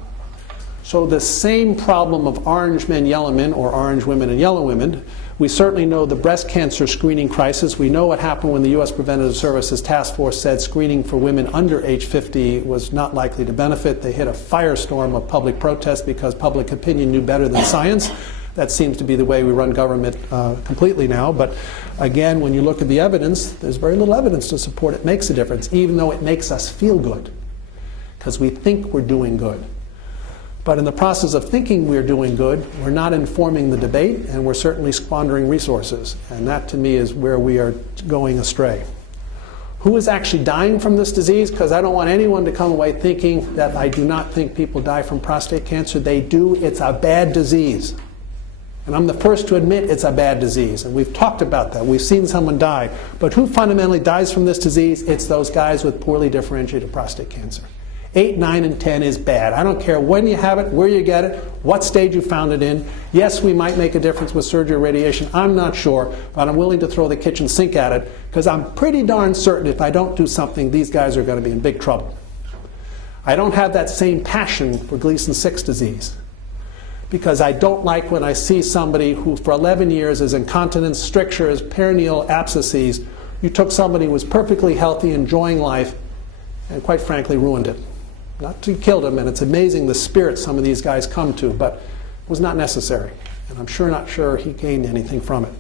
So the same problem of orange men, yellow men, or orange women and yellow women. We certainly know the breast cancer screening crisis. We know what happened when the U.S. Preventative Services Task Force said screening for women under age 50 was not likely to benefit. They hit a firestorm of public protest because public opinion knew better than science. That seems to be the way we run government completely now. But again, when you look at the evidence, there's very little evidence to support it makes a difference, even though it makes us feel good, because we think we're doing good. But in the process of thinking we're doing good, we're not informing the debate, and we're certainly squandering resources. And that, to me, is where we are going astray. Who is actually dying from this disease? Because I don't want anyone to come away thinking that I do not think people die from prostate cancer. They do. It's a bad disease. And I'm the first to admit it's a bad disease. And we've talked about that. We've seen someone die. But who fundamentally dies from this disease? It's those guys with poorly differentiated prostate cancer. 8, 9, and 10 is bad. I don't care when you have it, where you get it, what stage you found it in. Yes, we might make a difference with surgery or radiation. I'm not sure, but I'm willing to throw the kitchen sink at it, because I'm pretty darn certain if I don't do something, these guys are going to be in big trouble. I don't have that same passion for Gleason 6 disease, because I don't like when I see somebody who for 11 years has incontinence, strictures, perineal abscesses. You took somebody who was perfectly healthy, enjoying life, and quite frankly ruined it. Not to kill them, and it's amazing the spirit some of these guys come to, but it was not necessary. And I'm not sure he gained anything from it.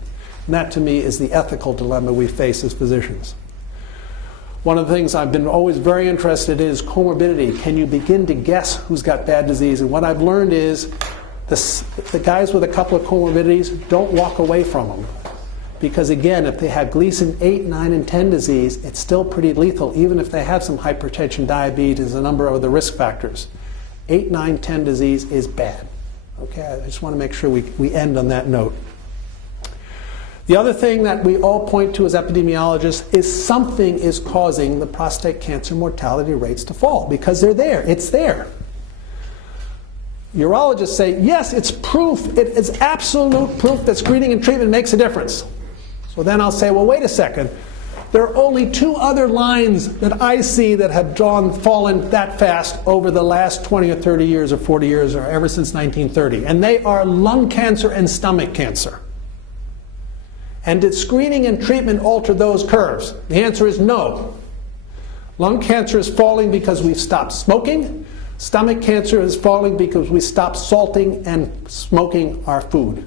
And that, to me, is the ethical dilemma we face as physicians. One of the things I've been always very interested in is comorbidity. Can you begin to guess who's got bad disease? And what I've learned is the guys with a couple of comorbidities, don't walk away from them. Because again, if they have Gleason 8, 9, and 10 disease, it's still pretty lethal, even if they have some hypertension, diabetes, a number of other risk factors. 8, 9, 10 disease is bad. Okay, I just want to make sure we end on that note. The other thing that we all point to as epidemiologists is something is causing the prostate cancer mortality rates to fall, because they're there. It's there. Urologists say, yes, it's proof. It is absolute proof that screening and treatment makes a difference. So then I'll say, well, wait a second. There are only 2 other lines that I see that have fallen that fast over the last 20 or 30 years or 40 years or ever since 1930. And they are lung cancer and stomach cancer. And did screening and treatment alter those curves? The answer is no. Lung cancer is falling because we've stopped smoking. Stomach cancer is falling because we stopped salting and smoking our food.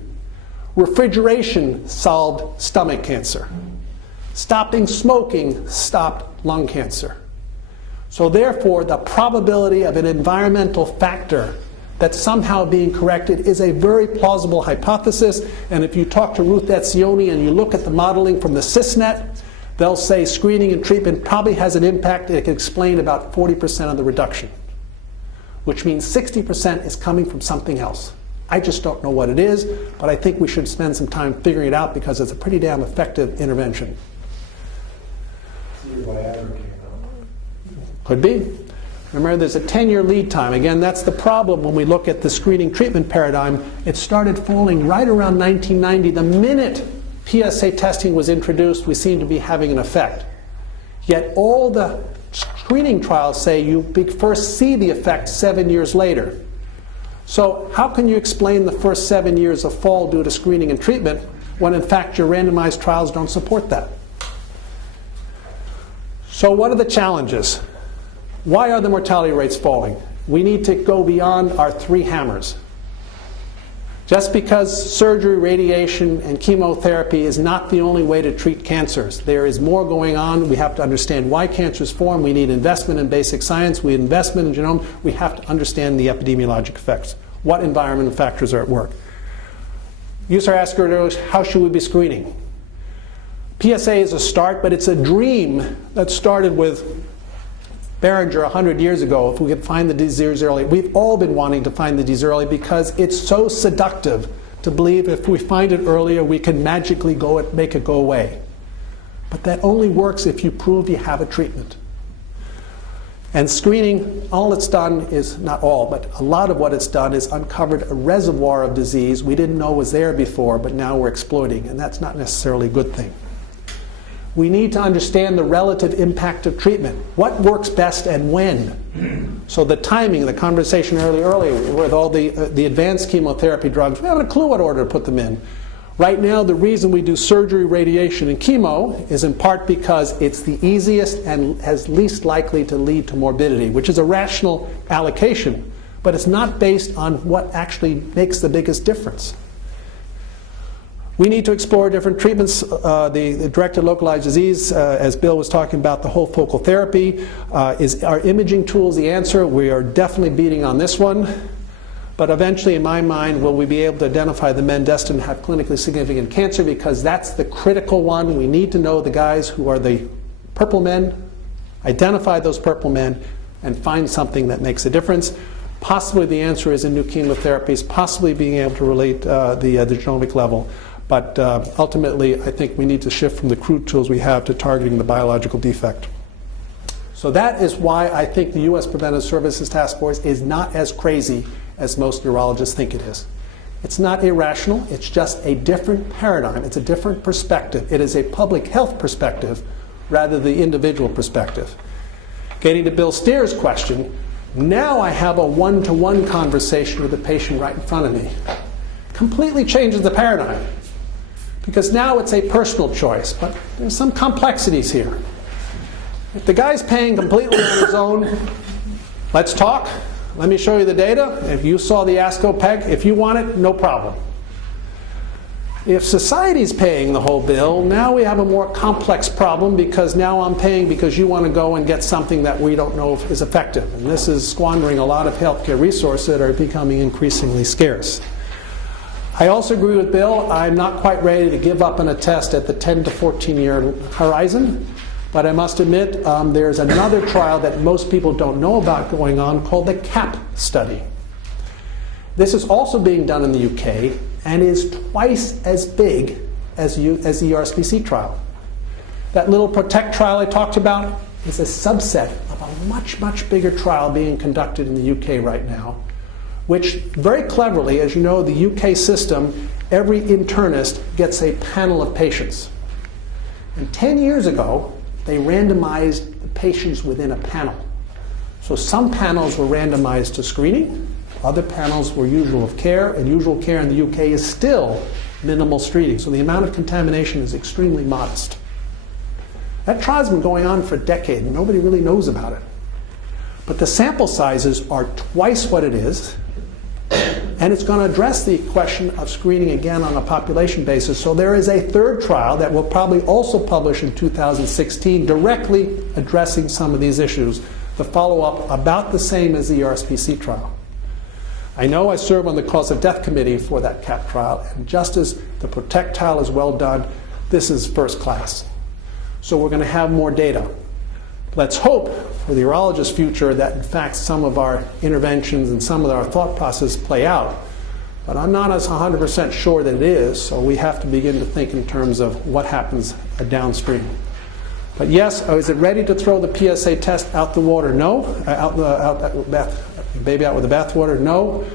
Refrigeration solved stomach cancer. Stopping smoking stopped lung cancer. So therefore, the probability of an environmental factor that's somehow being corrected is a very plausible hypothesis. And if you talk to Ruth Etzioni and you look at the modeling from the CISNET, they'll say screening and treatment probably has an impact that can explain about 40% of the reduction, which means 60% is coming from something else. I just don't know what it is, but I think we should spend some time figuring it out, because it's a pretty damn effective intervention. Could be. Remember, there's a 10-year lead time. Again, that's the problem when we look at the screening treatment paradigm. It started falling right around 1990. The minute PSA testing was introduced, we seemed to be having an effect. Yet all the screening trials say you first see the effect 7 years later. So how can you explain the first 7 years of fall due to screening and treatment when in fact your randomized trials don't support that? So what are the challenges? Why are the mortality rates falling? We need to go beyond our 3 hammers. Just because surgery, radiation, and chemotherapy is not the only way to treat cancers. There is more going on. We have to understand why cancers form. We need investment in basic science. We need investment in genome. We have to understand the epidemiologic effects. What environmental factors are at work? You sir asked earlier, how should we be screening? PSA is a start, but it's a dream that started with Behringer 100 years ago. If we could find the disease early. We've all been wanting to find the disease early because it's so seductive to believe if we find it earlier, we can magically make it go away. But that only works if you prove you have a treatment. And screening, all it's done is, not all, but a lot of what it's done is uncovered a reservoir of disease we didn't know was there before, but now we're exploiting, and that's not necessarily a good thing. We need to understand the relative impact of treatment. What works best and when? So the timing, the conversation earlier with all the advanced chemotherapy drugs, we haven't a clue what order to put them in. Right now, the reason we do surgery, radiation, and chemo is in part because it's the easiest and is least likely to lead to morbidity, which is a rational allocation, but it's not based on what actually makes the biggest difference. We need to explore different treatments. The directed localized disease, as Bill was talking about, the whole focal therapy. Is our imaging tools the answer? We are definitely beating on this one. But eventually, in my mind, will we be able to identify the men destined to have clinically significant cancer? Because that's the critical one. We need to know the guys who are the purple men, identify those purple men, and find something that makes a difference. Possibly the answer is in new chemotherapies, possibly being able to relate the genomic level. But ultimately, I think we need to shift from the crude tools we have to targeting the biological defect. So that is why I think the U.S. Preventive Services Task Force is not as crazy as most neurologists think it is. It's not irrational. It's just a different paradigm. It's a different perspective. It is a public health perspective rather than the individual perspective. Getting to Bill Steer's question, now I have a one-to-one conversation with the patient right in front of me. Completely changes the paradigm. Because now it's a personal choice, but there's some complexities here. If the guy's paying completely on his own, let's talk. Let me show you the data. If you saw the ASCO PEG, if you want it, no problem. If society's paying the whole bill, now we have a more complex problem because now I'm paying because you want to go and get something that we don't know if is effective. And this is squandering a lot of healthcare resources that are becoming increasingly scarce. I also agree with Bill. I'm not quite ready to give up on a test at the 10 to 14-year horizon, but I must admit there's another trial that most people don't know about going on called the CAP study. This is also being done in the UK and is twice as big as the ERSPC trial. That little PROTECT trial I talked about is a subset of a much, much bigger trial being conducted in the UK right now, which very cleverly, as you know, the UK system, every internist gets a panel of patients. And 10 years ago, they randomized the patients within a panel. So some panels were randomized to screening, other panels were usual care, and usual care in the UK is still minimal screening. So the amount of contamination is extremely modest. That trial's been going on for a decade, and nobody really knows about it. But the sample sizes are twice what it is, and it's going to address the question of screening again on a population basis. So there is a third trial that will probably also publish in 2016 directly addressing some of these issues. The follow-up about the same as the ERSPC trial. I know I serve on the cause of death committee for that CAP trial, and just as the PROTECT trial is well done, this is first class. So we're going to have more data. Let's hope for the urologist's future that in fact some of our interventions and some of our thought process play out. But I'm not as 100% sure that it is, so we have to begin to think in terms of what happens downstream. But yes, is it ready to throw the PSA test out the water? No. Baby out with the bathwater? No.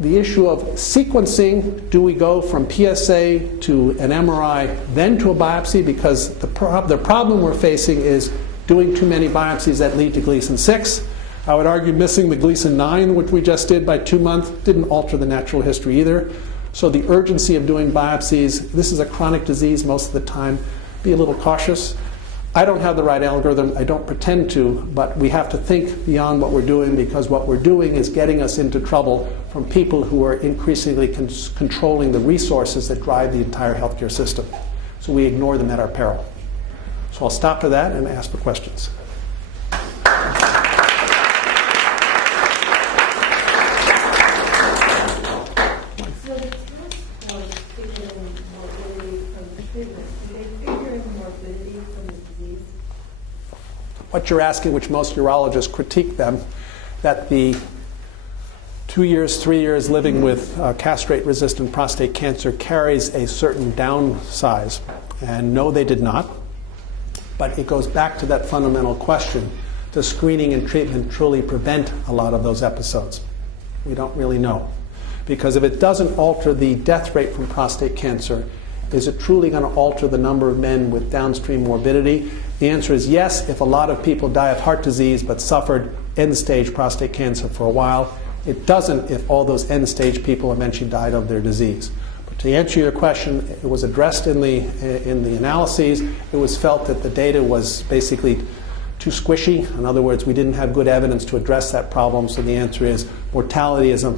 The issue of sequencing, do we go from PSA to an MRI, then to a biopsy? Because the problem we're facing is doing too many biopsies that lead to Gleason 6. I would argue missing the Gleason 9, which we just did by 2 months, didn't alter the natural history either. So the urgency of doing biopsies, this is a chronic disease most of the time, be a little cautious. I don't have the right algorithm. I don't pretend to, but we have to think beyond what we're doing, because what we're doing is getting us into trouble from people who are increasingly controlling the resources that drive the entire healthcare system. So we ignore them at our peril. So I'll stop to that and ask for questions. So the task force figuring morbidity from the treatment, do they figure in morbidity from the disease? What you're asking, which most urologists critique them, that the 2 years, 3 years living with castrate-resistant prostate cancer carries a certain downsize. And no, they did not. But it goes back to that fundamental question. Does screening and treatment truly prevent a lot of those episodes? We don't really know. Because if it doesn't alter the death rate from prostate cancer, is it truly going to alter the number of men with downstream morbidity? The answer is yes, if a lot of people die of heart disease but suffered end-stage prostate cancer for a while. It doesn't if all those end-stage people eventually died of their disease. But to answer your question, it was addressed in the analyses. It was felt that the data was basically too squishy. In other words, we didn't have good evidence to address that problem. So the answer is mortality is a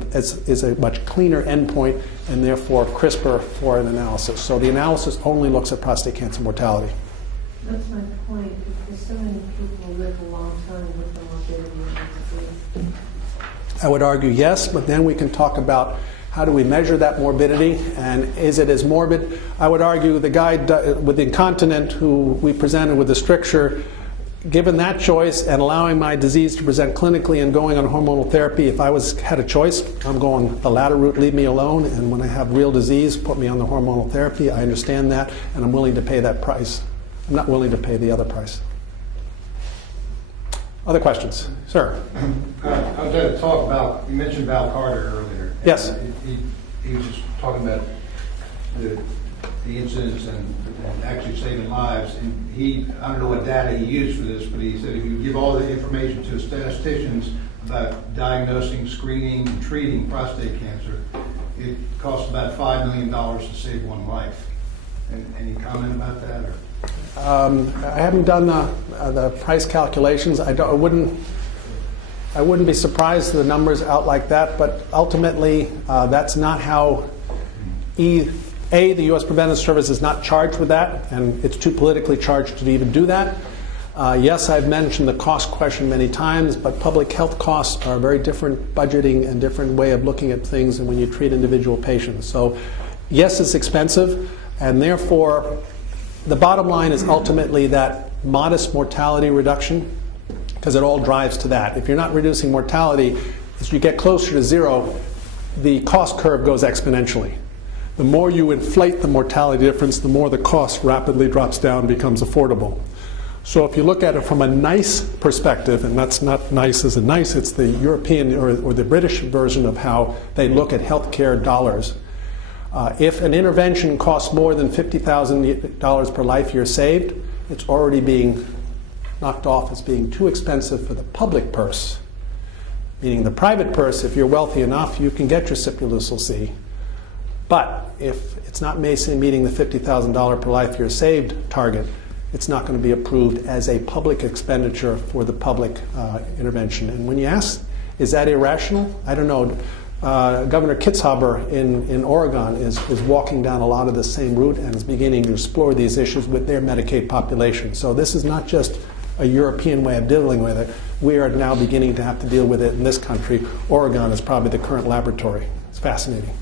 much cleaner endpoint and therefore crisper for an analysis. So the analysis only looks at prostate cancer mortality. That's my point, because so many people live a long time with the morbidity of the disease. I would argue yes, but then we can talk about how do we measure that morbidity, and is it as morbid? I would argue the guy with the incontinent who we presented with the stricture, given that choice and allowing my disease to present clinically and going on hormonal therapy, if I had a choice, I'm going the latter route, leave me alone, and when I have real disease, put me on the hormonal therapy. I understand that, and I'm willing to pay that price. I'm not willing to pay the other price. Other questions? Sir? I was at a talk about, you mentioned Val Carter earlier. Yes. He was just talking about the incidents and actually saving lives. And I don't know what data he used for this, but he said if you give all the information to statisticians about diagnosing, screening, and treating prostate cancer, it costs about $5 million to save one life. And any comment about that? Or? I haven't done the price calculations. I wouldn't be surprised if the numbers out like that, but ultimately that's not how the U.S. Preventive Service is not charged with that, and it's too politically charged to even do that. Yes, I've mentioned the cost question many times, but public health costs are a very different budgeting and different way of looking at things than when you treat individual patients. So yes, it's expensive, and therefore the bottom line is ultimately that modest mortality reduction, because it all drives to that. If you're not reducing mortality, as you get closer to zero, the cost curve goes exponentially. The more you inflate the mortality difference, the more the cost rapidly drops down and becomes affordable. So if you look at it from a nice perspective, and that's not nice as a nice, it's the European or the British version of how they look at healthcare dollars. If an intervention costs more than $50,000 per life year saved, it's already being knocked off as being too expensive for the public purse. Meaning the private purse, if you're wealthy enough, you can get your Sipuleucel C. But if it's not meeting the $50,000 per life year saved target, it's not going to be approved as a public expenditure for the public intervention. And when you ask, is that irrational? I don't know. Governor Kitzhaber in Oregon is walking down a lot of the same route and is beginning to explore these issues with their Medicaid population. So this is not just a European way of dealing with it. We are now beginning to have to deal with it in this country. Oregon is probably the current laboratory. It's fascinating.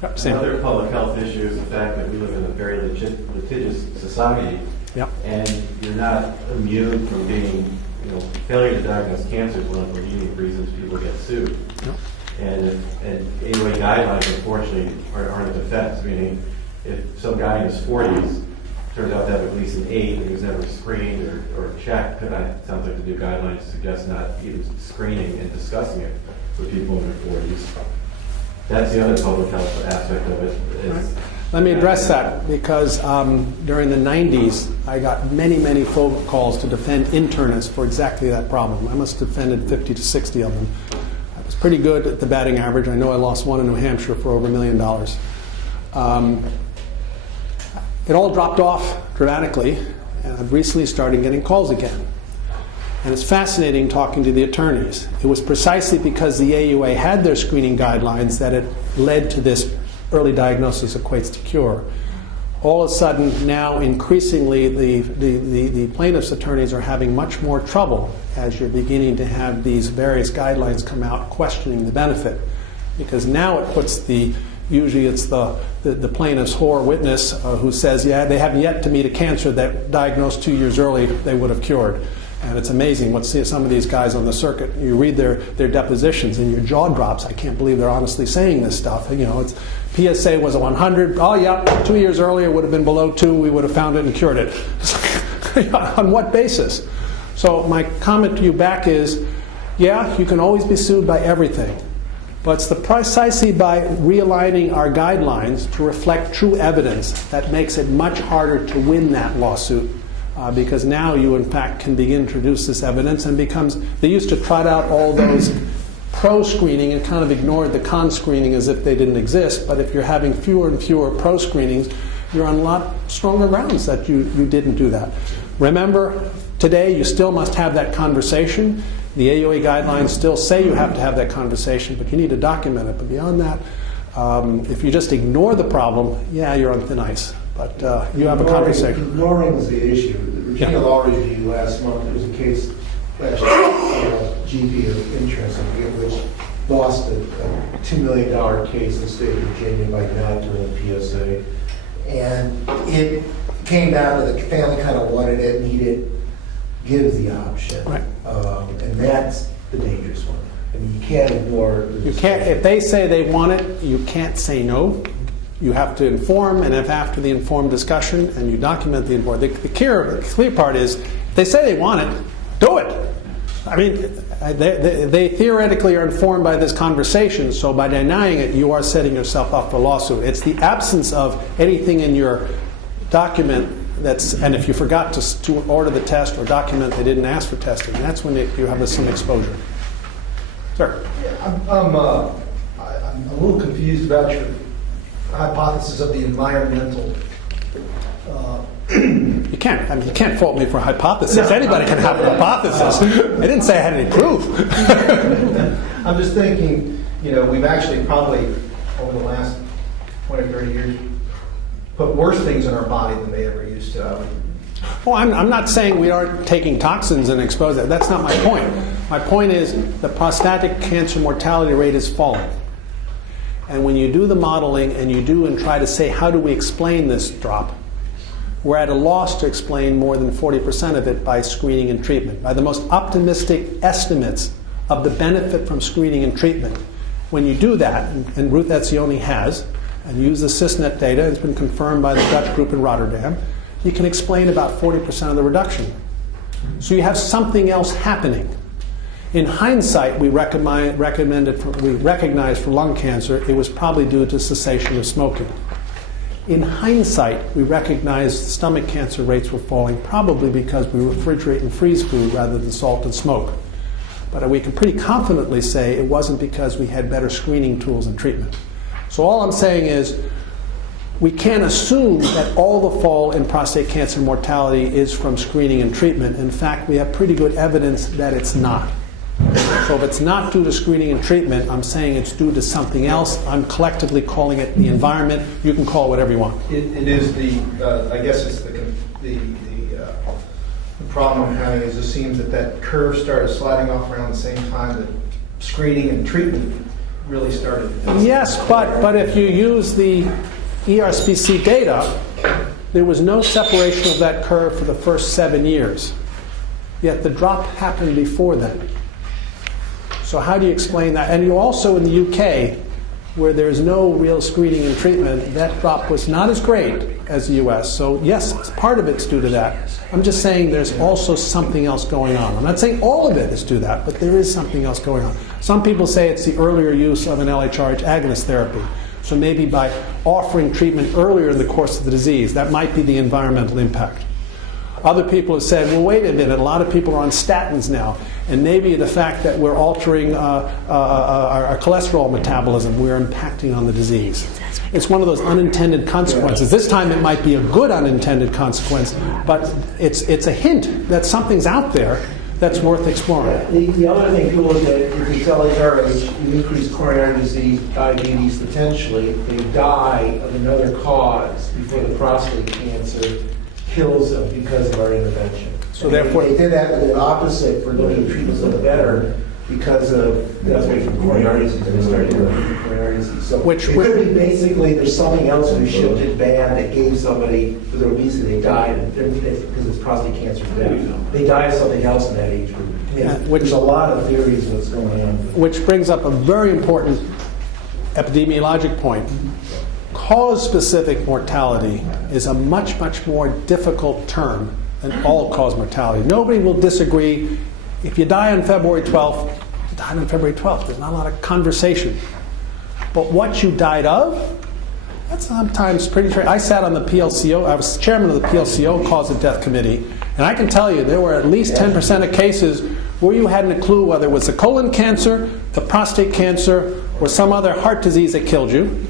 Yep, Sam. Another public health issue is the fact that we live in a very litigious society, Yep. and you're not immune from being, failure to diagnose cancer is one of the leading reasons people get sued. Yep. And AOA guidelines, unfortunately, aren't a defense, meaning if some guy in his 40s turns out to have at least an 8 and he was never screened or checked, sounds like the new guidelines suggest not even screening and discussing it with people in their 40s. That's the other public health aspect of it. Right. Let me address that, because during the 90s, I got many phone calls to defend internists for exactly that problem. I must have defended 50 to 60 of them. I was pretty good at the batting average. I know I lost one in New Hampshire for over $1 million. It all dropped off dramatically, And I've recently started getting calls again. And it's fascinating talking to the attorneys. It was precisely because the AUA had their screening guidelines that it led to this early diagnosis equates to cure. All of a sudden, now increasingly, the plaintiff's attorneys are having much more trouble as you're beginning to have these various guidelines come out questioning the benefit. Because now it puts usually it's the plaintiff's whore witness who says, yeah, they have yet to meet a cancer that diagnosed 2 years early they would have cured. And it's amazing what some of these guys on the circuit, you read their depositions and your jaw drops. I can't believe they're honestly saying this stuff. You know, it's PSA was a 100. Oh, yeah, 2 years earlier would have been below 2. We would have found it and cured it. On what basis? So my comment to you back is, yeah, you can always be sued by everything. But it's precisely by realigning our guidelines to reflect true evidence that makes it much harder to win that lawsuit. Because now you, in fact, can begin to introduce this evidence and they used to trot out all those pro-screening and kind of ignored the con-screening as if they didn't exist. But if you're having fewer and fewer pro-screenings, you're on a lot stronger grounds that you didn't do that. Remember, today you still must have that conversation. The AUA guidelines still say you have to have that conversation, but you need to document it. But beyond that, if you just ignore the problem, yeah, you're on thin ice. But you have a conversation. Ignoring is the issue. The Virginia Law Review last month, there was a case, actually, GP of insurance, which lost a $2 million case in the state of Virginia by not doing a PSA. And it came down to the family kind of wanted it, and he didn't give the option. Right. And that's the dangerous one. I mean, you can't ignore. You can't. If they say they want it, you can't say no. You have to inform, and if after the informed discussion, and you document the informed, the clear part is, if they say they want it, do it. I mean, they theoretically are informed by this conversation, so by denying it, you are setting yourself up for a lawsuit. It's the absence of anything in your document and if you forgot to order the test or document they didn't ask for testing, that's when you have some exposure. Sir? I'm a little confused about your hypothesis of the environmental. You can't fault me for a hypothesis. Anybody can have a hypothesis. I didn't say I had any proof. I'm just thinking, we've actually probably over the last 20 or 30 years put worse things in our body than they ever used to. Well, I'm not saying we aren't taking toxins and expose that. That's not my point. My point is the prostatic cancer mortality rate is falling. And when you do the modeling and try to say, how do we explain this drop, we're at a loss to explain more than 40% of it by screening and treatment. By the most optimistic estimates of the benefit from screening and treatment. When you do that, and Ruth Etzioni has, and use the CISNET data, it's been confirmed by the Dutch group in Rotterdam, you can explain about 40% of the reduction. So you have something else happening. In hindsight, we recognized for lung cancer it was probably due to cessation of smoking. In hindsight, we recognized stomach cancer rates were falling probably because we refrigerate and freeze food rather than salt and smoke. But we can pretty confidently say it wasn't because we had better screening tools and treatment. So all I'm saying is we can't assume that all the fall in prostate cancer mortality is from screening and treatment. In fact, we have pretty good evidence that it's not. So if it's not due to screening and treatment, I'm saying it's due to something else. I'm collectively calling it the environment. You can call it whatever you want. It is I guess it's the problem I'm having is it seems that curve started sliding off around the same time that screening and treatment really started. Yes, but if you use the ERSPC data, there was no separation of that curve for the first 7 years. Yet the drop happened before then. So how do you explain that? And you also in the UK, where there's no real screening and treatment, that drop was not as great as the US. So yes, part of it's due to that. I'm just saying there's also something else going on. I'm not saying all of it is due to that, but there is something else going on. Some people say it's the earlier use of an LHRH agonist therapy. So maybe by offering treatment earlier in the course of the disease, that might be the environmental impact. Other people have said, well, wait a minute, a lot of people are on statins now, and maybe the fact that we're altering our cholesterol metabolism, we're impacting on the disease. It's one of those unintended consequences. This time it might be a good unintended consequence, but it's a hint that something's out there that's worth exploring. The other thing people look at, if you tell RH, you increase coronary disease, diabetes, potentially, they die of another cause before the prostate cancer kills them because of our intervention. So therefore, they did that with the opposite for looking at treatments that are better because of that's away from coronary disease. They started doing coronary disease. So it could be basically there's something else we shifted bad that gave somebody for their obesity they died because it's prostate cancer death. They die of something else in that age group. There's a lot of theories of what's going on. Which brings up a very important epidemiologic point. Cause-specific mortality is a much, much more difficult term than all-cause mortality. Nobody will disagree. If you die on February 12th, you died on February 12th. There's not a lot of conversation. But what you died of, that's sometimes pretty tricky. I sat on the PLCO. I was chairman of the PLCO Cause of Death Committee, and I can tell you there were at least 10% of cases where you hadn't a clue whether it was the colon cancer, the prostate cancer, or some other heart disease that killed you.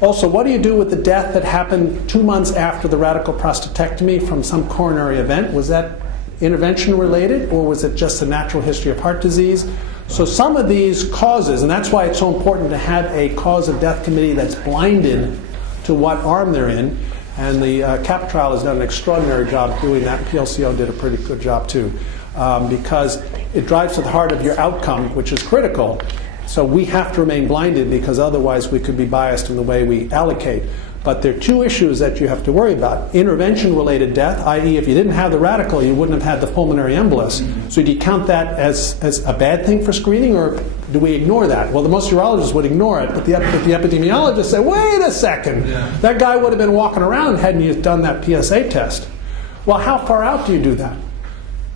Also, what do you do with the death that happened 2 months after the radical prostatectomy from some coronary event? Was that intervention related, or was it just a natural history of heart disease? So some of these causes, and that's why it's so important to have a cause of death committee that's blinded to what arm they're in, and the CAP trial has done an extraordinary job doing that. PLCO did a pretty good job too, because it drives to the heart of your outcome, which is critical. So we have to remain blinded because otherwise we could be biased in the way we allocate. But there are two issues that you have to worry about. Intervention-related death, i.e. if you didn't have the radical, you wouldn't have had the pulmonary embolus. So do you count that as a bad thing for screening, or do we ignore that? Well, the most urologists would ignore it, but the epidemiologists say, wait a second, that guy would have been walking around hadn't he done that PSA test. Well, how far out do you do that?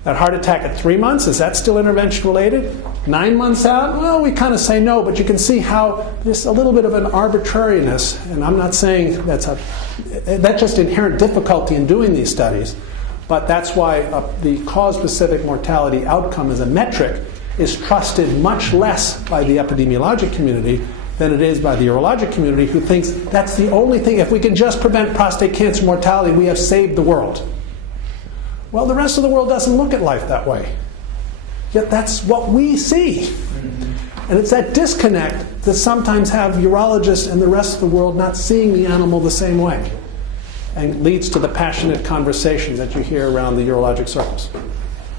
That heart attack at 3 months, is that still intervention-related? 9 months out? Well, we kind of say no, but you can see how there's a little bit of an arbitrariness, and I'm not saying that's just inherent difficulty in doing these studies, but that's why the cause-specific mortality outcome as a metric is trusted much less by the epidemiologic community than it is by the urologic community, who thinks that's the only thing. If we can just prevent prostate cancer mortality, we have saved the world. Well, the rest of the world doesn't look at life that way. Yet that's what we see. And it's that disconnect that sometimes have urologists and the rest of the world not seeing the animal the same way, and leads to the passionate conversations that you hear around the urologic circles.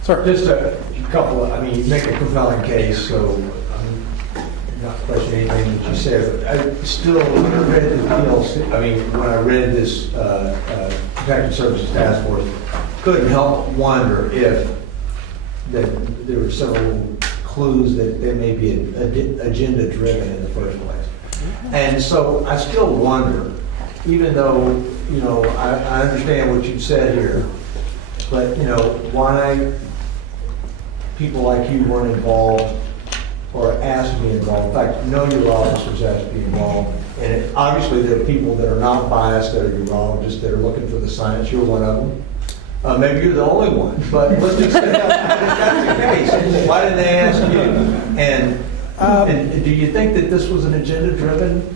Sir? Just a couple of, you make a compelling case, so I'm not questioning anything that you said, but I still, when I read the PLC, when I read this Protective Services Task Force, couldn't help wonder if that there were several clues that they may be agenda driven in the first place. And so I still wonder, even though, I understand what you've said here, but, why people like you weren't involved or asked to be involved. In fact, no urologist was asked to be involved. And obviously there are people that are not biased that are urologists that are looking for the science. You're one of them. Maybe you're the only one, but let's just say that's the case. Why didn't they ask you? And do you think that this was an agenda-driven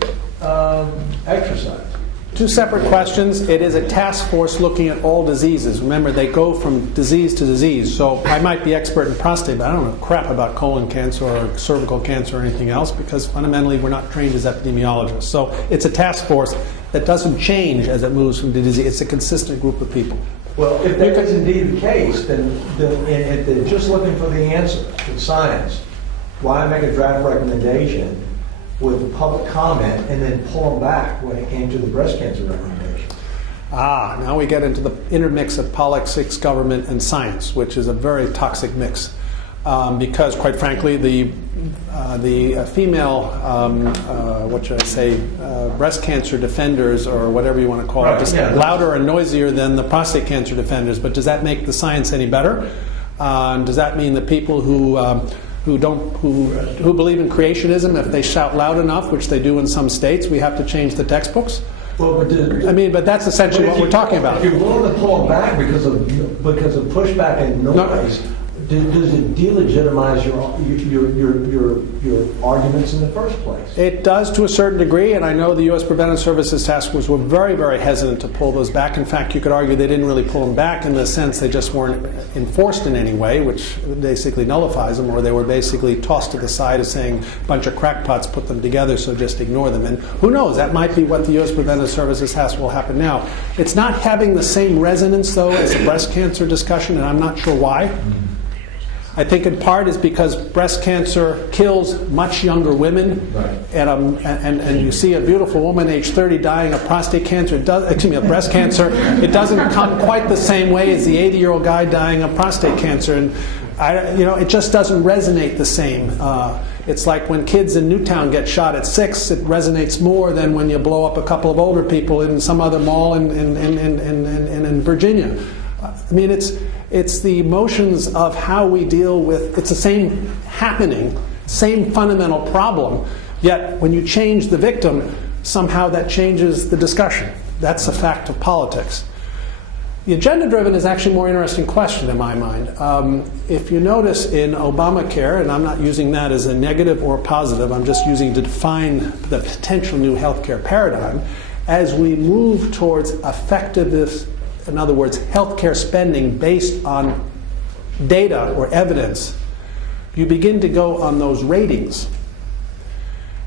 exercise? Two separate questions. It is a task force looking at all diseases. Remember, they go from disease to disease. So I might be expert in prostate, but I don't know crap about colon cancer or cervical cancer or anything else, because fundamentally we're not trained as epidemiologists. So it's a task force that doesn't change as it moves from the disease. It's a consistent group of people. Well, if that is indeed the case, then if they're just looking for the answer in science, why make a draft recommendation with public comment and then pull them back when it came to the breast cancer recommendation? Now we get into the intermix of politics, government, and science, which is a very toxic mix. Because, quite frankly, the female, breast cancer defenders, or whatever you want to call it, just louder and noisier than the prostate cancer defenders. But does that make the science any better? Does that mean that people who believe in creationism, if they shout loud enough, which they do in some states, we have to change the textbooks? Well, but I mean, but that's essentially what we're talking about. If you're willing to pull it back because of pushback and noise, does it delegitimize your arguments in the first place? It does to a certain degree, and I know the U.S. Preventive Services Task Force were very, very hesitant to pull those back. In fact, you could argue they didn't really pull them back in the sense they just weren't enforced in any way, which basically nullifies them, or they were basically tossed to the side as saying a bunch of crackpots put them together, so just ignore them. And who knows, that might be what the U.S. Preventive Services Task will happen now. It's not having the same resonance, though, as the breast cancer discussion, and I'm not sure why. I think in part is because breast cancer kills much younger women, Right. and you see a beautiful woman age 30 dying of prostate cancer, of breast cancer. It doesn't come quite the same way as the 80-year-old guy dying of prostate cancer, and it just doesn't resonate the same. It's like when kids in Newtown get shot at 6, it resonates more than when you blow up a couple of older people in some other mall in Virginia. I mean, it's the emotions of how we deal with, it's the same happening, same fundamental problem, yet when you change the victim, somehow that changes the discussion. That's a fact of politics. The agenda-driven is actually a more interesting question in my mind. If you notice in Obamacare, and I'm not using that as a negative or positive, I'm just using to define the potential new healthcare paradigm, as we move towards effectiveness, in other words, healthcare spending based on data or evidence, you begin to go on those ratings.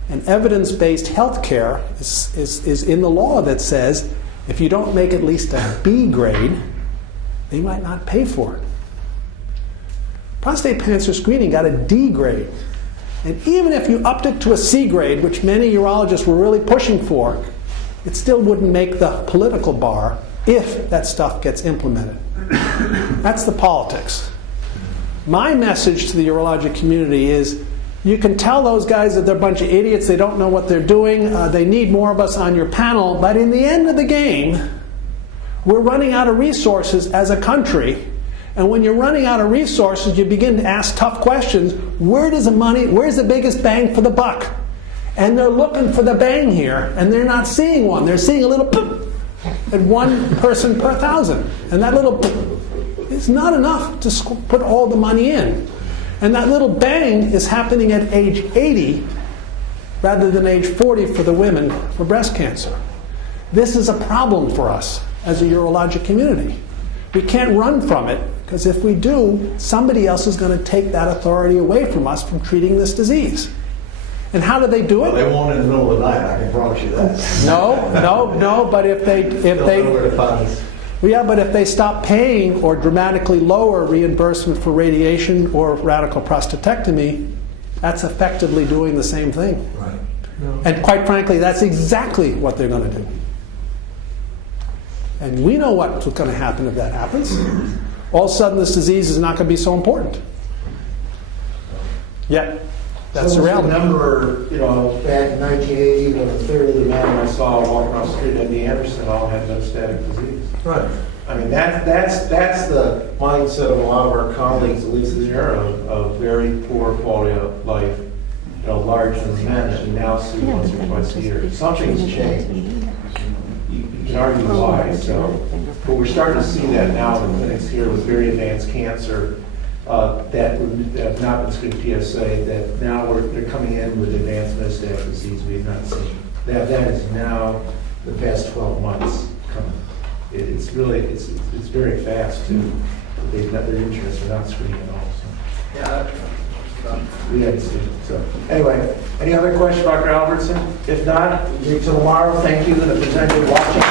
And evidence-based healthcare is in the law that says if you don't make at least a B grade, they might not pay for it. Prostate cancer screening got a D grade. And even if you upped it to a C grade, which many urologists were really pushing for, it still wouldn't make the political bar if that stuff gets implemented. That's the politics. My message to the urologic community is you can tell those guys that they're a bunch of idiots, they don't know what they're doing, they need more of us on your panel, but in the end of the game, we're running out of resources as a country, and when you're running out of resources, you begin to ask tough questions. Where's the biggest bang for the buck? And they're looking for the bang here, and they're not seeing one. They're seeing a little poop at 1 person per 1,000. And that little is not enough to put all the money in. And that little bang is happening at age 80 rather than age 40 for the women for breast cancer. This is a problem for us as a urologic community. We can't run from it, because if we do, somebody else is going to take that authority away from us from treating this disease. And how do they do it? Well, they won't in the middle of the night, I can promise you that. No, but if they but if they stop paying or dramatically lower reimbursement for radiation or radical prostatectomy, that's effectively doing the same thing. Right. And quite frankly, that's exactly what they're going to do. And we know what's going to happen if that happens. All of a sudden, this disease is not going to be so important. Yet, that's the reality. Number, back in 1980, when a third of the men I saw walking across the street at MD Anderson all had metastatic disease. Right. I mean, that's the mindset of a lot of our colleagues, at least in the era, of very poor quality of life, larger than men that we now see once or twice a year. Something's changed. You can argue why, but we're starting to see that now in the clinics here with very advanced cancer that have not been screened PSA, that now they're coming in with advanced metastatic disease we have not seen. That is now the past 12 months coming. It's really, it's very fast too. They've got their interest, they're not screening at all. So. Yeah. We had to see. So anyway, any other questions, Dr. Albertsen? If not, we'll meet tomorrow. Thank you to the presenter watching.